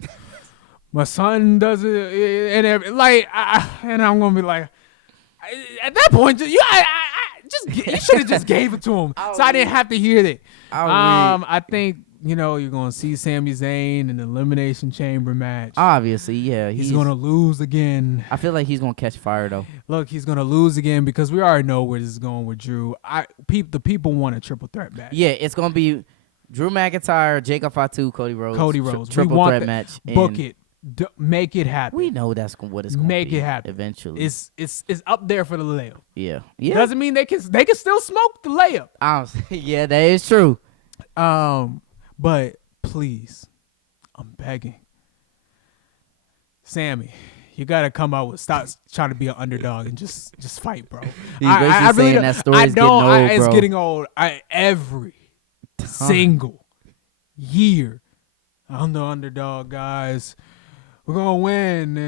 My son doesn't," and I'm going to be like, at that point, you should have just gave it to him, so I didn't have to hear that. I think you're gonna see Sami Zayn in the Elimination Chamber match. Obviously, yeah, He's gonna lose again. I feel like he's gonna catch fire though. Look, he's gonna lose again because we already know where this is going with Drew. The people want a triple threat match. Yeah, it's gonna be Drew McIntyre, Jacob Fatu, Cody Rhodes. Triple we want threat match. Book and it. Make it happen. We know that's what it's gonna be. Make it happen eventually. It's up there for the layup. Yeah. Doesn't mean they can still smoke the layup. Yeah, that is true. But please, I'm begging, Sammy, you gotta come out with stop trying to be an underdog and just fight, bro. He's basically saying that story's getting old, it's bro. getting old. Every single year, I'm the underdog, guys. We're gonna win.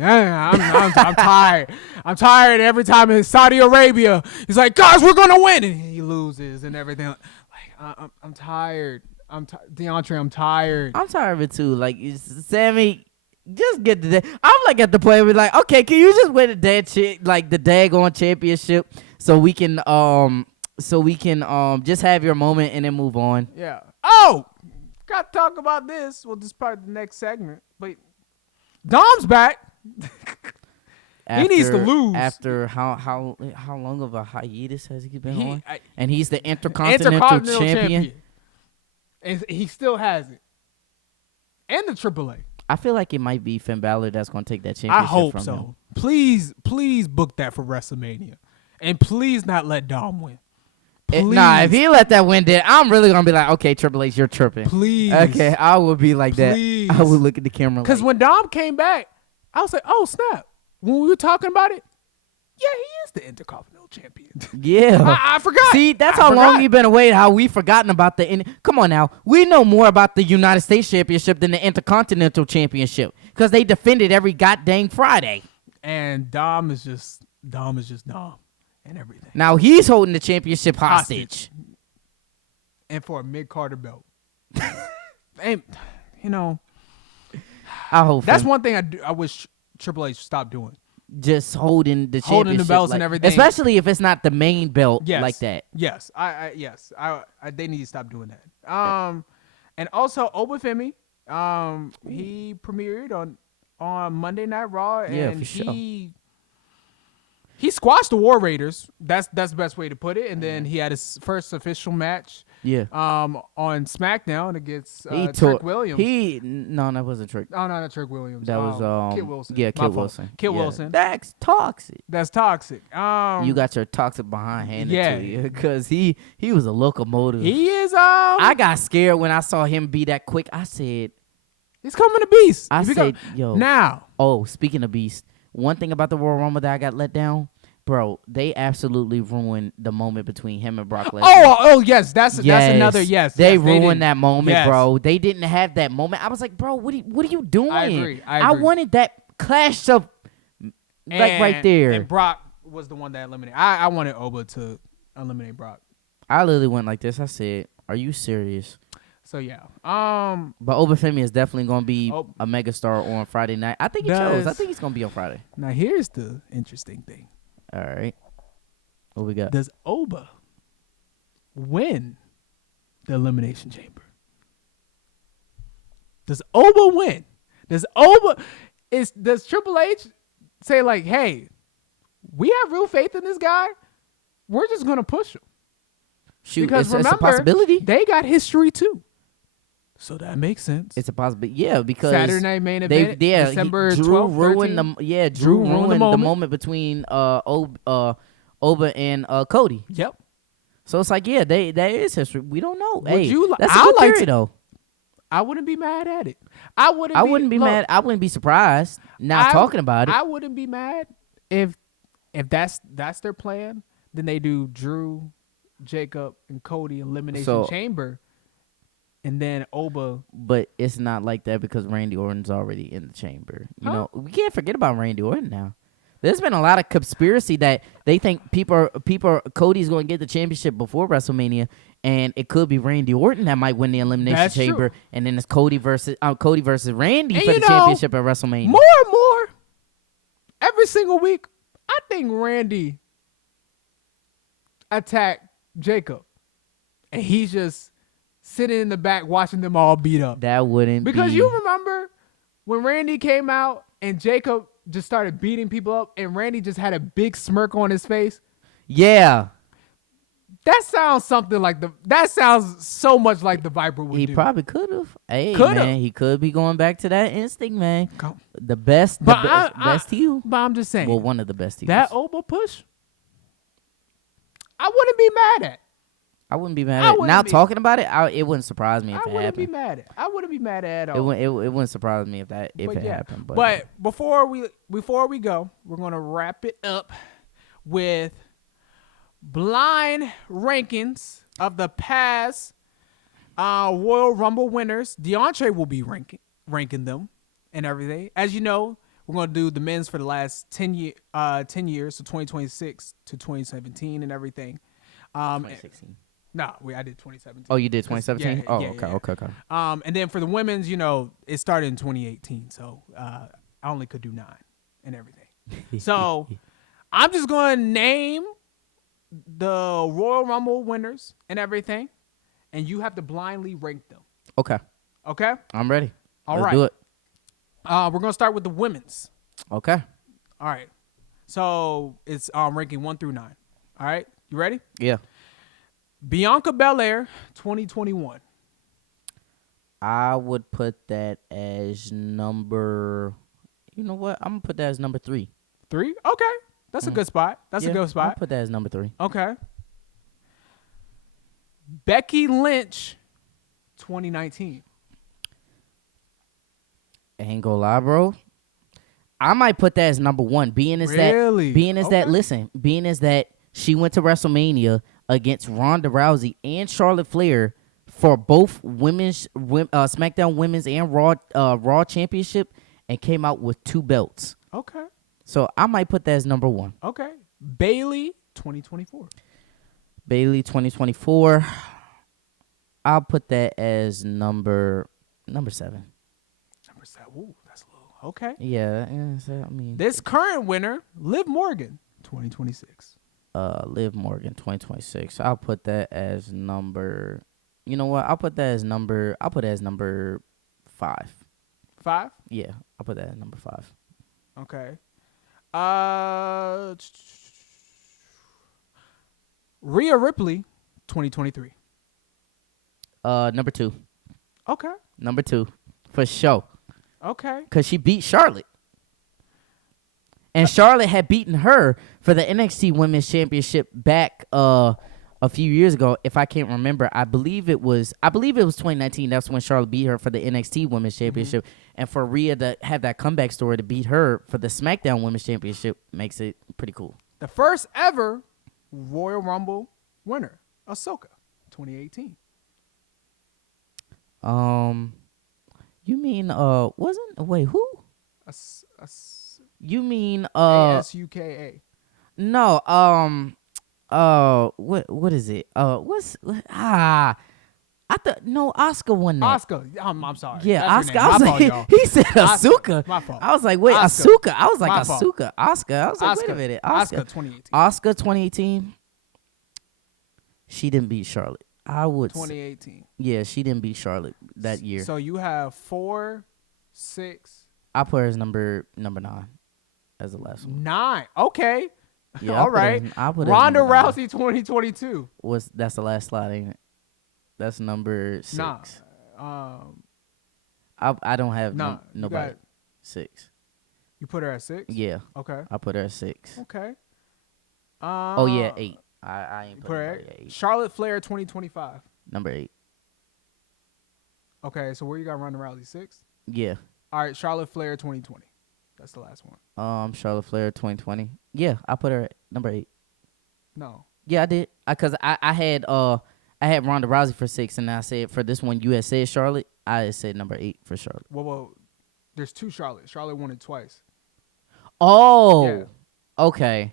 I'm tired. I'm tired every time in Saudi Arabia. He's like, guys, we're gonna win, and he loses and everything. Like, I'm tired. DeAndre, I'm tired. I'm tired of it too. Like Sammy, Just get the I'm like at the point where like, okay, can you just win the like the daggone championship so we can just have your moment and then move on. Yeah. Oh, got to talk about this. Well, this is part of the next segment. But Dom's back. He needs to lose. After how long of a hiatus has he been on? And he's the Intercontinental, champion. And he still has it. And the AAA. I feel like it might be Finn Balor that's going to take that championship. I hope from so. him. Please book that for WrestleMania. And please not let Dom win. If he let that win, then I'm really going to be like, okay, Triple H, you're tripping. Please. Okay, I will be like that. I will look at the camera because when Dom came back, I was like, oh, snap. When we were talking about it, yeah, he is the Intercontinental Champion. Yeah. I forgot. See, that's how long you've been away, how we've forgotten about come on now. We know more about the United States Championship than the Intercontinental Championship because they defended every goddamn Friday. And Dom is just Dom and everything. Now he's holding the championship hostage. And for a mid-Carter belt. And, I hope that's one thing I wish Triple H stopped doing. Just holding the championship, holding the belts and everything, especially if it's not the main belt like that. Yes, they need to stop doing that. And also Obafemi, he premiered on Monday Night Raw, and for sure. He squashed the War Raiders. That's the best way to put it. And then he had his first official match. Yeah. On SmackDown against Trick Williams. No, that wasn't Trick. Oh no, not Trick Williams. That was Kit Wilson. Yeah, Kit Wilson. Wilson. That's toxic. That's toxic. You got your toxic behind handed to you because he was a locomotive. He is. I got scared when I saw him be that quick. I said, he's coming to beast. I said, yo. Now. Oh, speaking of beast, one thing about the Royal Rumble that I got let down. Bro, they absolutely ruined the moment between him and Brock Lesnar. Oh, yes. That's another yes. They ruined that moment, bro. They didn't have that moment. I was like, bro, what are you doing? I agree. I wanted that clash of right there. And Brock was the one that eliminated. I wanted Oba to eliminate Brock. I literally went like this. I said, are you serious? So yeah. But Obafemi is definitely gonna be a megastar on Friday night. I think he chose. I think he's gonna be on Friday. Now here's the interesting thing. All right. What we got? Does Oba win the Elimination Chamber? Does Oba win? Does Triple H say like, hey, we have real faith in this guy? We're just gonna push him. Shoot, because it's a possibility. They got history too. So that makes sense. It's a possibility. Yeah, because Saturday Night Main Event, December 12th, ruined Drew ruined the moment between Oba and Cody. Yep. So it's like, yeah, there is history. We don't know. That's a good theory, though. I wouldn't be mad at it. I wouldn't be mad. I wouldn't be surprised talking about it. I wouldn't be mad if that's their plan. Then they do Drew, Jacob, and Cody Elimination Chamber. And then Oba. But it's not like that because Randy Orton's already in the chamber. You know, we can't forget about Randy Orton now. There's been a lot of conspiracy that they think Cody's going to get the championship before WrestleMania, and it could be Randy Orton that might win the Elimination Chamber, and then it's Cody versus Randy for the championship at WrestleMania. More and more, every single week, I think Randy attacked Jacob, and he's just sitting in the back watching them all beat up. That wouldn't because you remember when Randy came out and Jacob just started beating people up and Randy just had a big smirk on his face. Yeah. That sounds so much like the Viper would do. He probably could have. Hey, man, he could be going back to that instinct, man. The best heel. But I'm just saying. Well, one of the best heels. That Oba push, I wouldn't be mad at. I wouldn't be mad at it. Now talking about it, it wouldn't surprise me if it happened. I wouldn't be mad at all. It wouldn't surprise me if it happened. But before we go, we're gonna wrap it up with blind rankings of the past Royal Rumble winners. DeAndre will be ranking them and everything. As you know, we're gonna do the men's for the last 10 years, so 2026 to 2017 and everything. 2016. No, I did 2017. Oh, you did 'Cause- 2017? Yeah, Oh, yeah, okay, yeah. okay, okay. And then for the women's, it started in 2018, so I only could do 9 and everything. So I'm just going to name the Royal Rumble winners and everything, and you have to blindly rank them. Okay, Okay? I'm ready. All Let's right. do it. We're going to start with the women's. Okay. All right. So it's ranking 1 through 9. All right. You ready? Yeah. Bianca Belair, 2021. I would put that as number. You know what? I'm gonna put that as number 3. 3? Okay. That's a good spot. That's a good I'll spot. put that as number 3. Okay. Becky Lynch, 2019. Ain't gonna lie, bro. I might put that as number 1. Being as Really? that Okay. listen, being as that she went to WrestleMania against Ronda Rousey and Charlotte Flair for both SmackDown Women's and Raw Championship, and came out with 2 belts. Okay. So I might put that as number 1. Okay. Bailey, 2024. Bailey 2024. I'll put that as number 7. Number 7. Ooh, that's a little. Okay. Yeah, so, I mean, This current winner, Liv Morgan, 2026. Liv Morgan 2026. I'll put that as number. You know what? I'll put that as number. I'll put it as number 5. 5? Yeah, I'll put that as number 5. Okay. Rhea Ripley, 2023. Number 2. Okay. Number 2 for sure. Okay. Cause she beat Charlotte, and Charlotte had beaten her for the NXT Women's Championship back a few years ago. If I can't remember, I believe it was 2019. That's when Charlotte beat her for the NXT Women's Championship, and for Rhea to have that comeback story to beat her for the SmackDown Women's Championship makes it pretty cool. The first ever Royal Rumble winner, Ahsoka, 2018. You mean wait, who? You mean ASUKA. no, what is it? I thought no, Oscar won that. Oscar. I'm sorry. Yeah, That's Oscar. her name. I was My like, fault, y'all. he said Asuka. My fault. I was like, wait, Asuka. Asuka. I was like, My fault. Asuka. Oscar. I was like, wait a minute, Oscar. 2018. Oscar 2018. She didn't beat Charlotte. I would. 2018. Yeah, she didn't beat Charlotte that year. So you have 4, 6, I put her as number 9 as the last one. 9. Okay. Yeah, All right. I put her as Ronda number 9. Rousey, 2022. That's the last slide, ain't it? That's number 6. Nah. I don't have Nah, you nobody. got- 6. You put her at 6? Yeah, Okay. I put her at 6. Okay. Oh yeah, 8. I ain't You put put her nobody at at 8. Charlotte Flair, 2025. Number 8. Okay, so where you got Ronda Rousey? 6? Yeah. All right, Charlotte Flair, 2020. That's the last one. Charlotte Flair 2020. Yeah, I put her at number 8. No. Yeah, I did. Cause I had Ronda Rousey for 6, and I said for this one you had said Charlotte. I said number 8 for Charlotte. Well, there's 2 Charlotte. Charlotte won it twice. Oh, Yeah. okay.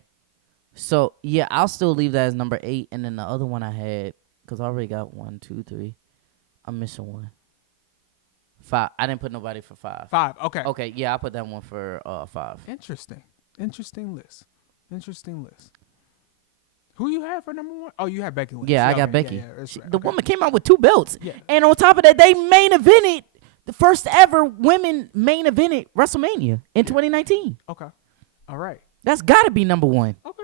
So yeah, I'll still leave that as number 8, and then the other one I had, cause I already got 1, 2, 3. I'm missing 1. 5. I didn't put nobody for 5. 5. Okay. Okay, yeah, I put that one for 5. Interesting list. Who you had for number 1? Oh, you had Becky Lynch. Yeah, I got Okay, Becky. Yeah, that's right. The Okay. woman came out with 2 belts, Yeah. and on top of that, they main evented the first ever women main evented WrestleMania in 2019. Okay. All right. That's got to be number 1. Okay.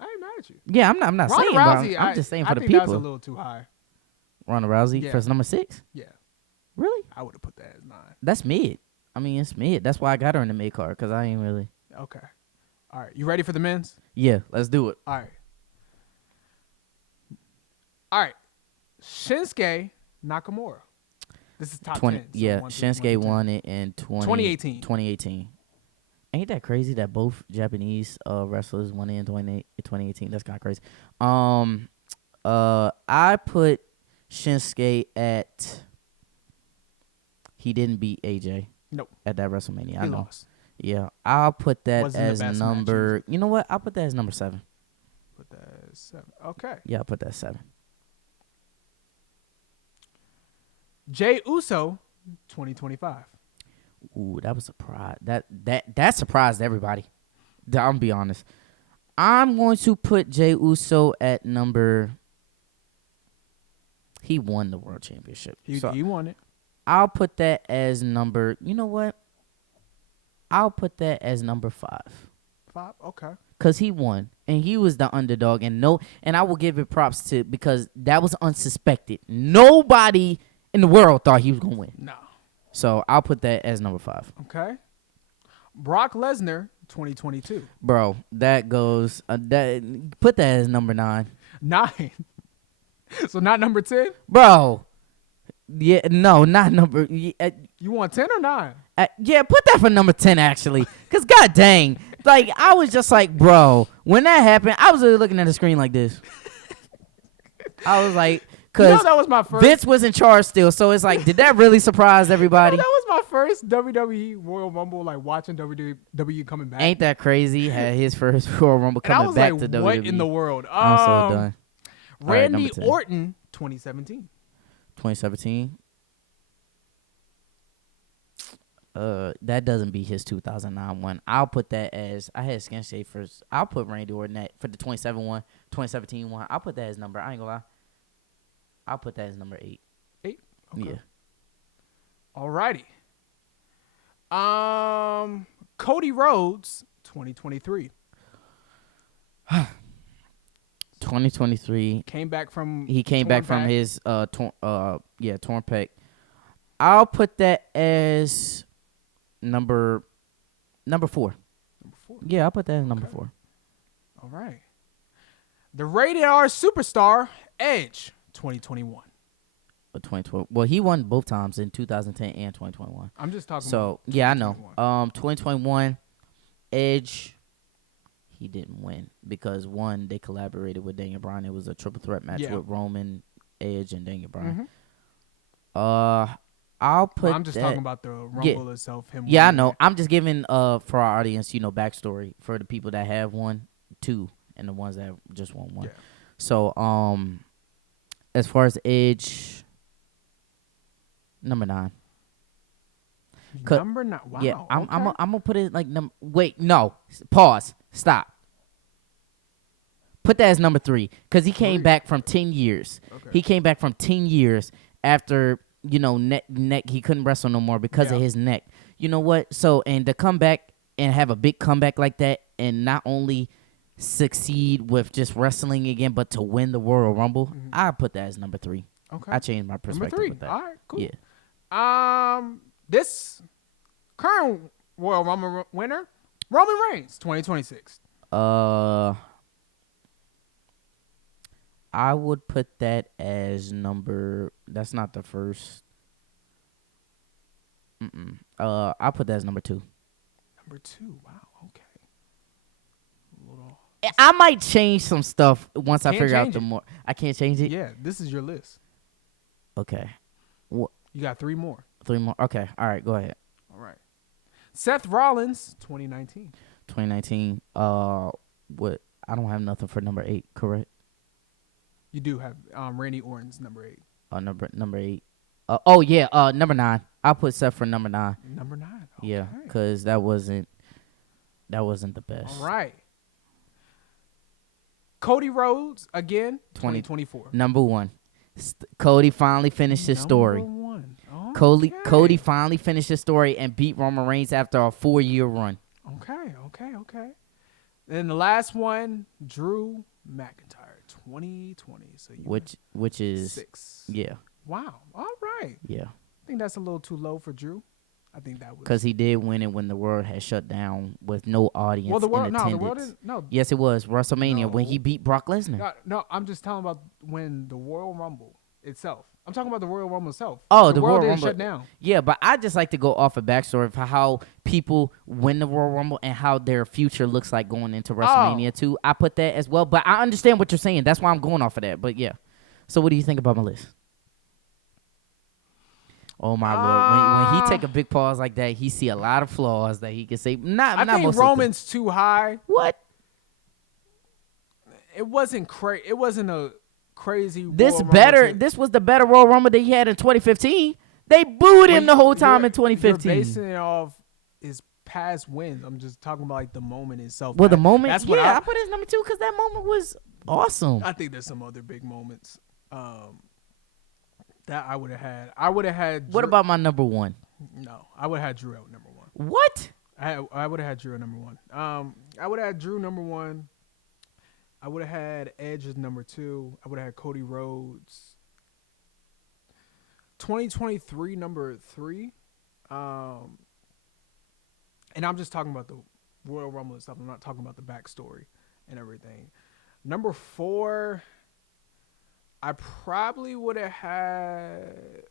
I ain't mad at you. Yeah, I'm not Ronda saying. Rousey, I'm just saying I for the think that was a people. little too high. Ronda Rousey Yeah. for number 6. Yeah. Really? I would have put that as 9. That's mid. I mean, it's mid. That's why I got her in the mid card, because I ain't really. Okay. All right. You ready for the men's? Yeah, let's do it. All right. Shinsuke Nakamura. This is top 10. So Yeah, 1 through Shinsuke 10. won it in 2018. 2018. Ain't that crazy that both Japanese wrestlers won it in 2018? That's kind of crazy. I put Shinsuke at. He didn't beat AJ. Nope. At that WrestleMania. I He know. lost. Yeah, I'll put that Wasn't the as best match number. You know what? I'll put that as number 7. Put that as 7. Okay. Yeah, I'll put that as 7. Jay Uso, 2025. Ooh, that was a surprise. That surprised everybody. I'm gonna be honest. I'm going to put Jay Uso at number. He won the world championship, so He won it. I'll put that as number. You know what? I'll put that as number 5. 5. Okay. Cause he won and he was the underdog, and I will give it props to, because that was unsuspected. Nobody in the world thought he was gonna win. No. So I'll put that as number 5. Okay. Brock Lesnar, 2022. Bro, that goes. Put that as number 9. 9. So not number 10? Bro, yeah, no, not number. You want 10 or 9? Yeah, put that for number 10 actually. Cause god dang, like I was just like, bro, when that happened, I was really looking at the screen like this. I was like, cause that was my first. Vince was in charge still, so it's like, did that really surprise everybody? That was my first WWE Royal Rumble, like watching WWE coming back. Ain't that crazy? Had his first Royal Rumble and I coming was back like, to WWE. what in the world? I'm so done. All right, Randy number 10. Orton, 2017. 2017. That doesn't beat his 2009 one. I'll put that as, I had Skin Shade first. I'll put Randy Orton at, for the 2017 one. I'll put that as number. I ain't gonna lie. I'll put that as number 8. 8. Okay. Yeah. Alrighty. Cody Rhodes, 2023. 2023. Came back from. He came back from his torn pec. I'll put that as number 4. Number 4. Yeah, I'll put that as number 4. All right. The rated R superstar Edge, 2021. 2012. Well, he won both times in 2010 and 2021. I'm just talking. So about yeah, I know. 2021, Edge, he didn't win because one, they collaborated with Daniel Bryan. It was a triple threat match with Roman, Edge, and Daniel Bryan. I'll put. I'm just talking about the Rumble itself. Him. Yeah, I know. I'm just giving for our audience, backstory for the people that have won 2 and the ones that just won 1. Yeah. So as far as Edge, number 9. Number 9. Wow. Yeah, I'm okay. I'm gonna put it like Wait, no, pause, stop. Put that as number 3 because he came back from 10 years. Okay. He came back from 10 years after neck. He couldn't wrestle no more because of his neck. You know what? So and to come back and have a big comeback like that, and not only succeed with just wrestling again, but to win the Royal Rumble, I put that as number 3. Okay. I changed my perspective Number 3. with that. All right. Cool. Yeah. This current Royal Rumble winner, Roman Reigns, 2026. I would put that as number. That's not the first. I'll put that as number 2. Number 2. Wow. Okay. I might change some stuff once I figure out change the it. more. I can't change it. Yeah. This is your list. Okay. You got 3 more. 3 more. Okay. All right. Go ahead. All right. Seth Rollins, 2019. 2019. What? I don't have nothing for number 8. Correct. You do have Randy Orton's number 8. Number 8. Oh yeah. Number 9. I'll put Seth for number 9. Number 9. Okay. Yeah, because that wasn't the best. All right. Cody Rhodes, again, 2024. Number 1. Cody finally finished his story. Number 1. Okay. Cody finally finished his story and beat Roman Reigns after a 4-year run. Okay. Then the last one, Drew McIntyre, 2020. So which is 6. Yeah. Wow. All right. Yeah. I think that's a little too low for Drew. I think that was because he did win it when the world had shut down with no audience. Well, the world, in no, attendance. the world didn't. No. Yes, it was WrestleMania when he beat Brock Lesnar. No, I'm just talking about when the Royal Rumble itself. I'm talking about the Royal Rumble itself. Oh, the Royal world didn't Rumble shut down. Yeah, but I just like to go off a backstory for how people win the Royal Rumble and how their future looks like going into WrestleMania too. I put that as well, but I understand what you're saying. That's why I'm going off of that. But yeah, so what do you think about my list? Oh my Lord! When he take a big pause like that, he see a lot of flaws that he can say. I think Roman's too high. What? It wasn't crazy. It wasn't a crazy. This Royal Rumble better. to- This was the better Royal Rumble that he had in 2015. They booed him the whole time in You're 2015. basing it off his past wins. I'm just talking about like the moment itself. Well, the moment, That's what I put it as number 2 because that moment was awesome. I think there's some other big moments that I would have had. I would have had. What about my number 1? No, I would have had Drew at number 1. What? I would have had Drew at number 1. I would have had Drew number 1. I would have had Edge as number 2. I would have had Cody Rhodes. 2023 number 3. And I'm just talking about the Royal Rumble and stuff. I'm not talking about the backstory and everything. Number 4, I probably would have had.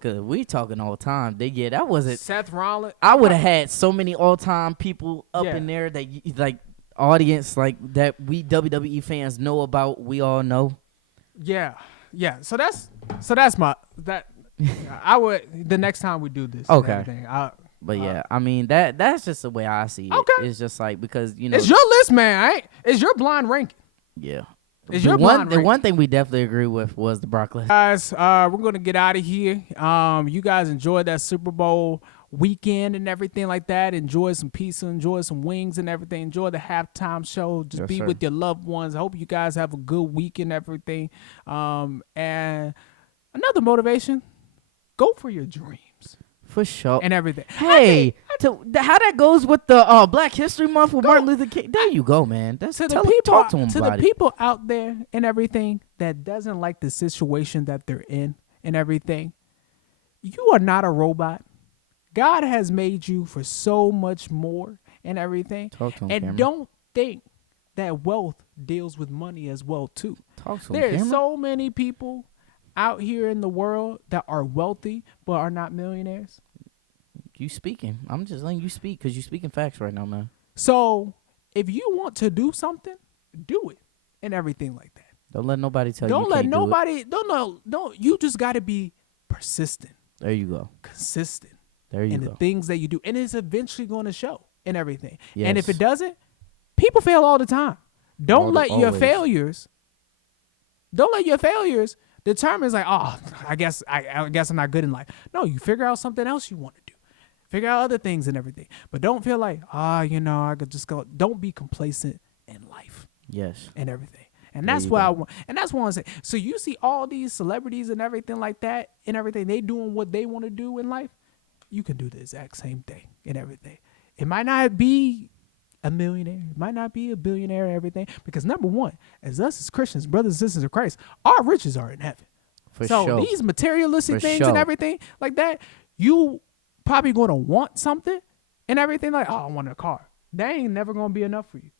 Cause we talking all the time. That wasn't. Seth Rollins. I would have had so many all time people up Yeah. in there that like audience like that we WWE fans know about. We all know. Yeah. So that's my that. I would the next time we do this. Okay. And everything, But yeah, I mean that's just the way I see it. Okay. It's just like because you know it's your list, man. It's your blind ranking. yeah. It's The your blind ranking. one thing we definitely agree with was the Brock Lesnar. Guys, we're gonna get out of here. You guys enjoyed that Super Bowl weekend and everything like that. Enjoy some pizza, enjoy some wings and everything. Enjoy the halftime show. Just Yes, be sir. with your loved ones. I hope you guys have a good week and everything. And another motivation: go for your dreams For sure. and everything. Hey, how that goes with the Black History Month with Martin Luther King? There you go, man. That's To the tell, people, talk to him to about the it. people out there and everything that doesn't like the situation that they're in and everything, you are not a robot. God has made you for so much more and everything. Talk to him, and Cameron. don't think that wealth deals with money as well too. Talk to him, There's Cameron. so many people out here in the world that are wealthy but are not millionaires. You speaking. I'm just letting you speak because you speaking facts right now, man. So if you want to do something, do it and everything like that. Don't let nobody tell you Don't you let can't do it. nobody. Don't. You just got to be persistent, There you go. consistent There you in the go. things that you do, and it's eventually going to show and everything. Yes. And if it doesn't, people fail all the time. Don't let your always. failures. Don't let your failures determine. Like, oh, I guess I'm not good in life. No, you figure out something else you want to do. Figure out other things and everything. But don't feel like, I could just go. Don't be complacent in life Yes. and everything. And There that's you what go. I want. And that's what I say. So you see all these celebrities and everything like that and everything, they doing what they want to do in life. You can do the exact same thing and everything. It might not be a millionaire. It might not be a billionaire and everything. Because number one, as us as Christians, brothers and sisters of Christ, our riches are in heaven. For so sure. these materialistic For things sure. and everything like that, you probably going to want something and everything like, oh, I want a car. That ain't never going to be enough for you.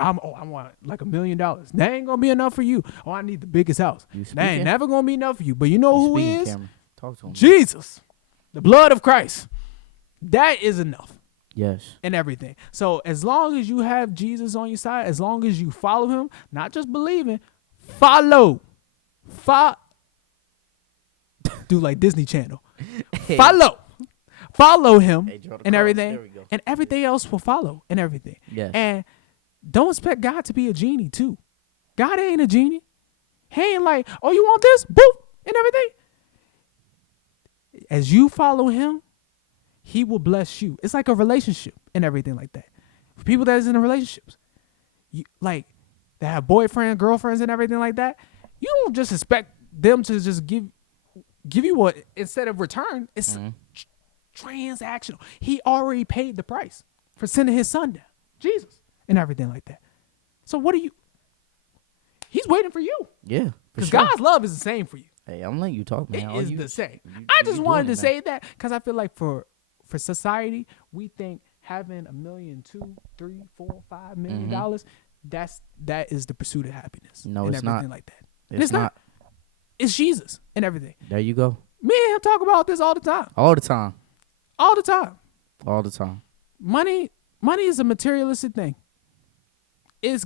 I want like $1 million. That ain't gonna be enough for you. Oh, I need the biggest house. You That ain't speaking? never gonna be enough for you. But you know You who speaking, is? Cameron. Talk to him. Jesus, the blood of Christ. That is enough Yes. and everything. So as long as you have Jesus on your side, as long as you follow him, not just believing, follow. Do like Disney Channel. Follow him Hey, draw the and cross. everything, There we go. and everything else will follow and everything. Yes. And don't expect God to be a genie too. God ain't a genie. He ain't like, oh, you want this? Boop, and everything. As you follow him, he will bless you. It's like a relationship and everything like that. For people that is in relationships, you like that have boyfriend, girlfriends, and everything like that, you don't just expect them to just give you what instead of return. It's transactional. He already paid the price for sending his son down, Jesus, and everything like that. So what are you? He's waiting for you Yeah. For because sure. God's love is the same for you. Hey, I'm letting you talk, man. It All is you- the same. you- I you just doing wanted to it, man. say that because I feel like for society, we think having $1 million, $2, $3, $4, $5 million dollars, that is the pursuit of happiness. No, and it's everything not. like that. And it's not. It's Jesus and everything. There you go. Me and him talk about this all the time. All the time. All the time. All the time. Money is a materialistic thing. It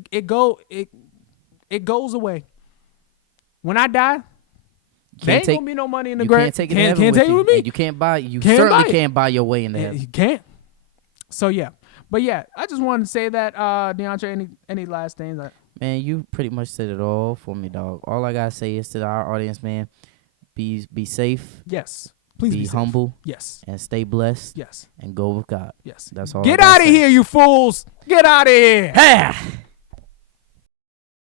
goes away. When I die, there ain't gonna be no money in the You grave. can't take it to heaven Can't take it you. with me. And you can't buy. You Can't certainly buy it. can't buy your way into heaven. You can't. So yeah, But yeah, I just wanted to say that, DeAndre, any last things? Man, you pretty much said it all for me, dog. All I gotta say is to our audience, man, be safe, Yes. Please be be safe. humble, Yes. and stay blessed, Yes. and go with God. Yes. That's all I Get gotta out of say. here, you fools. Get out of here. Ha!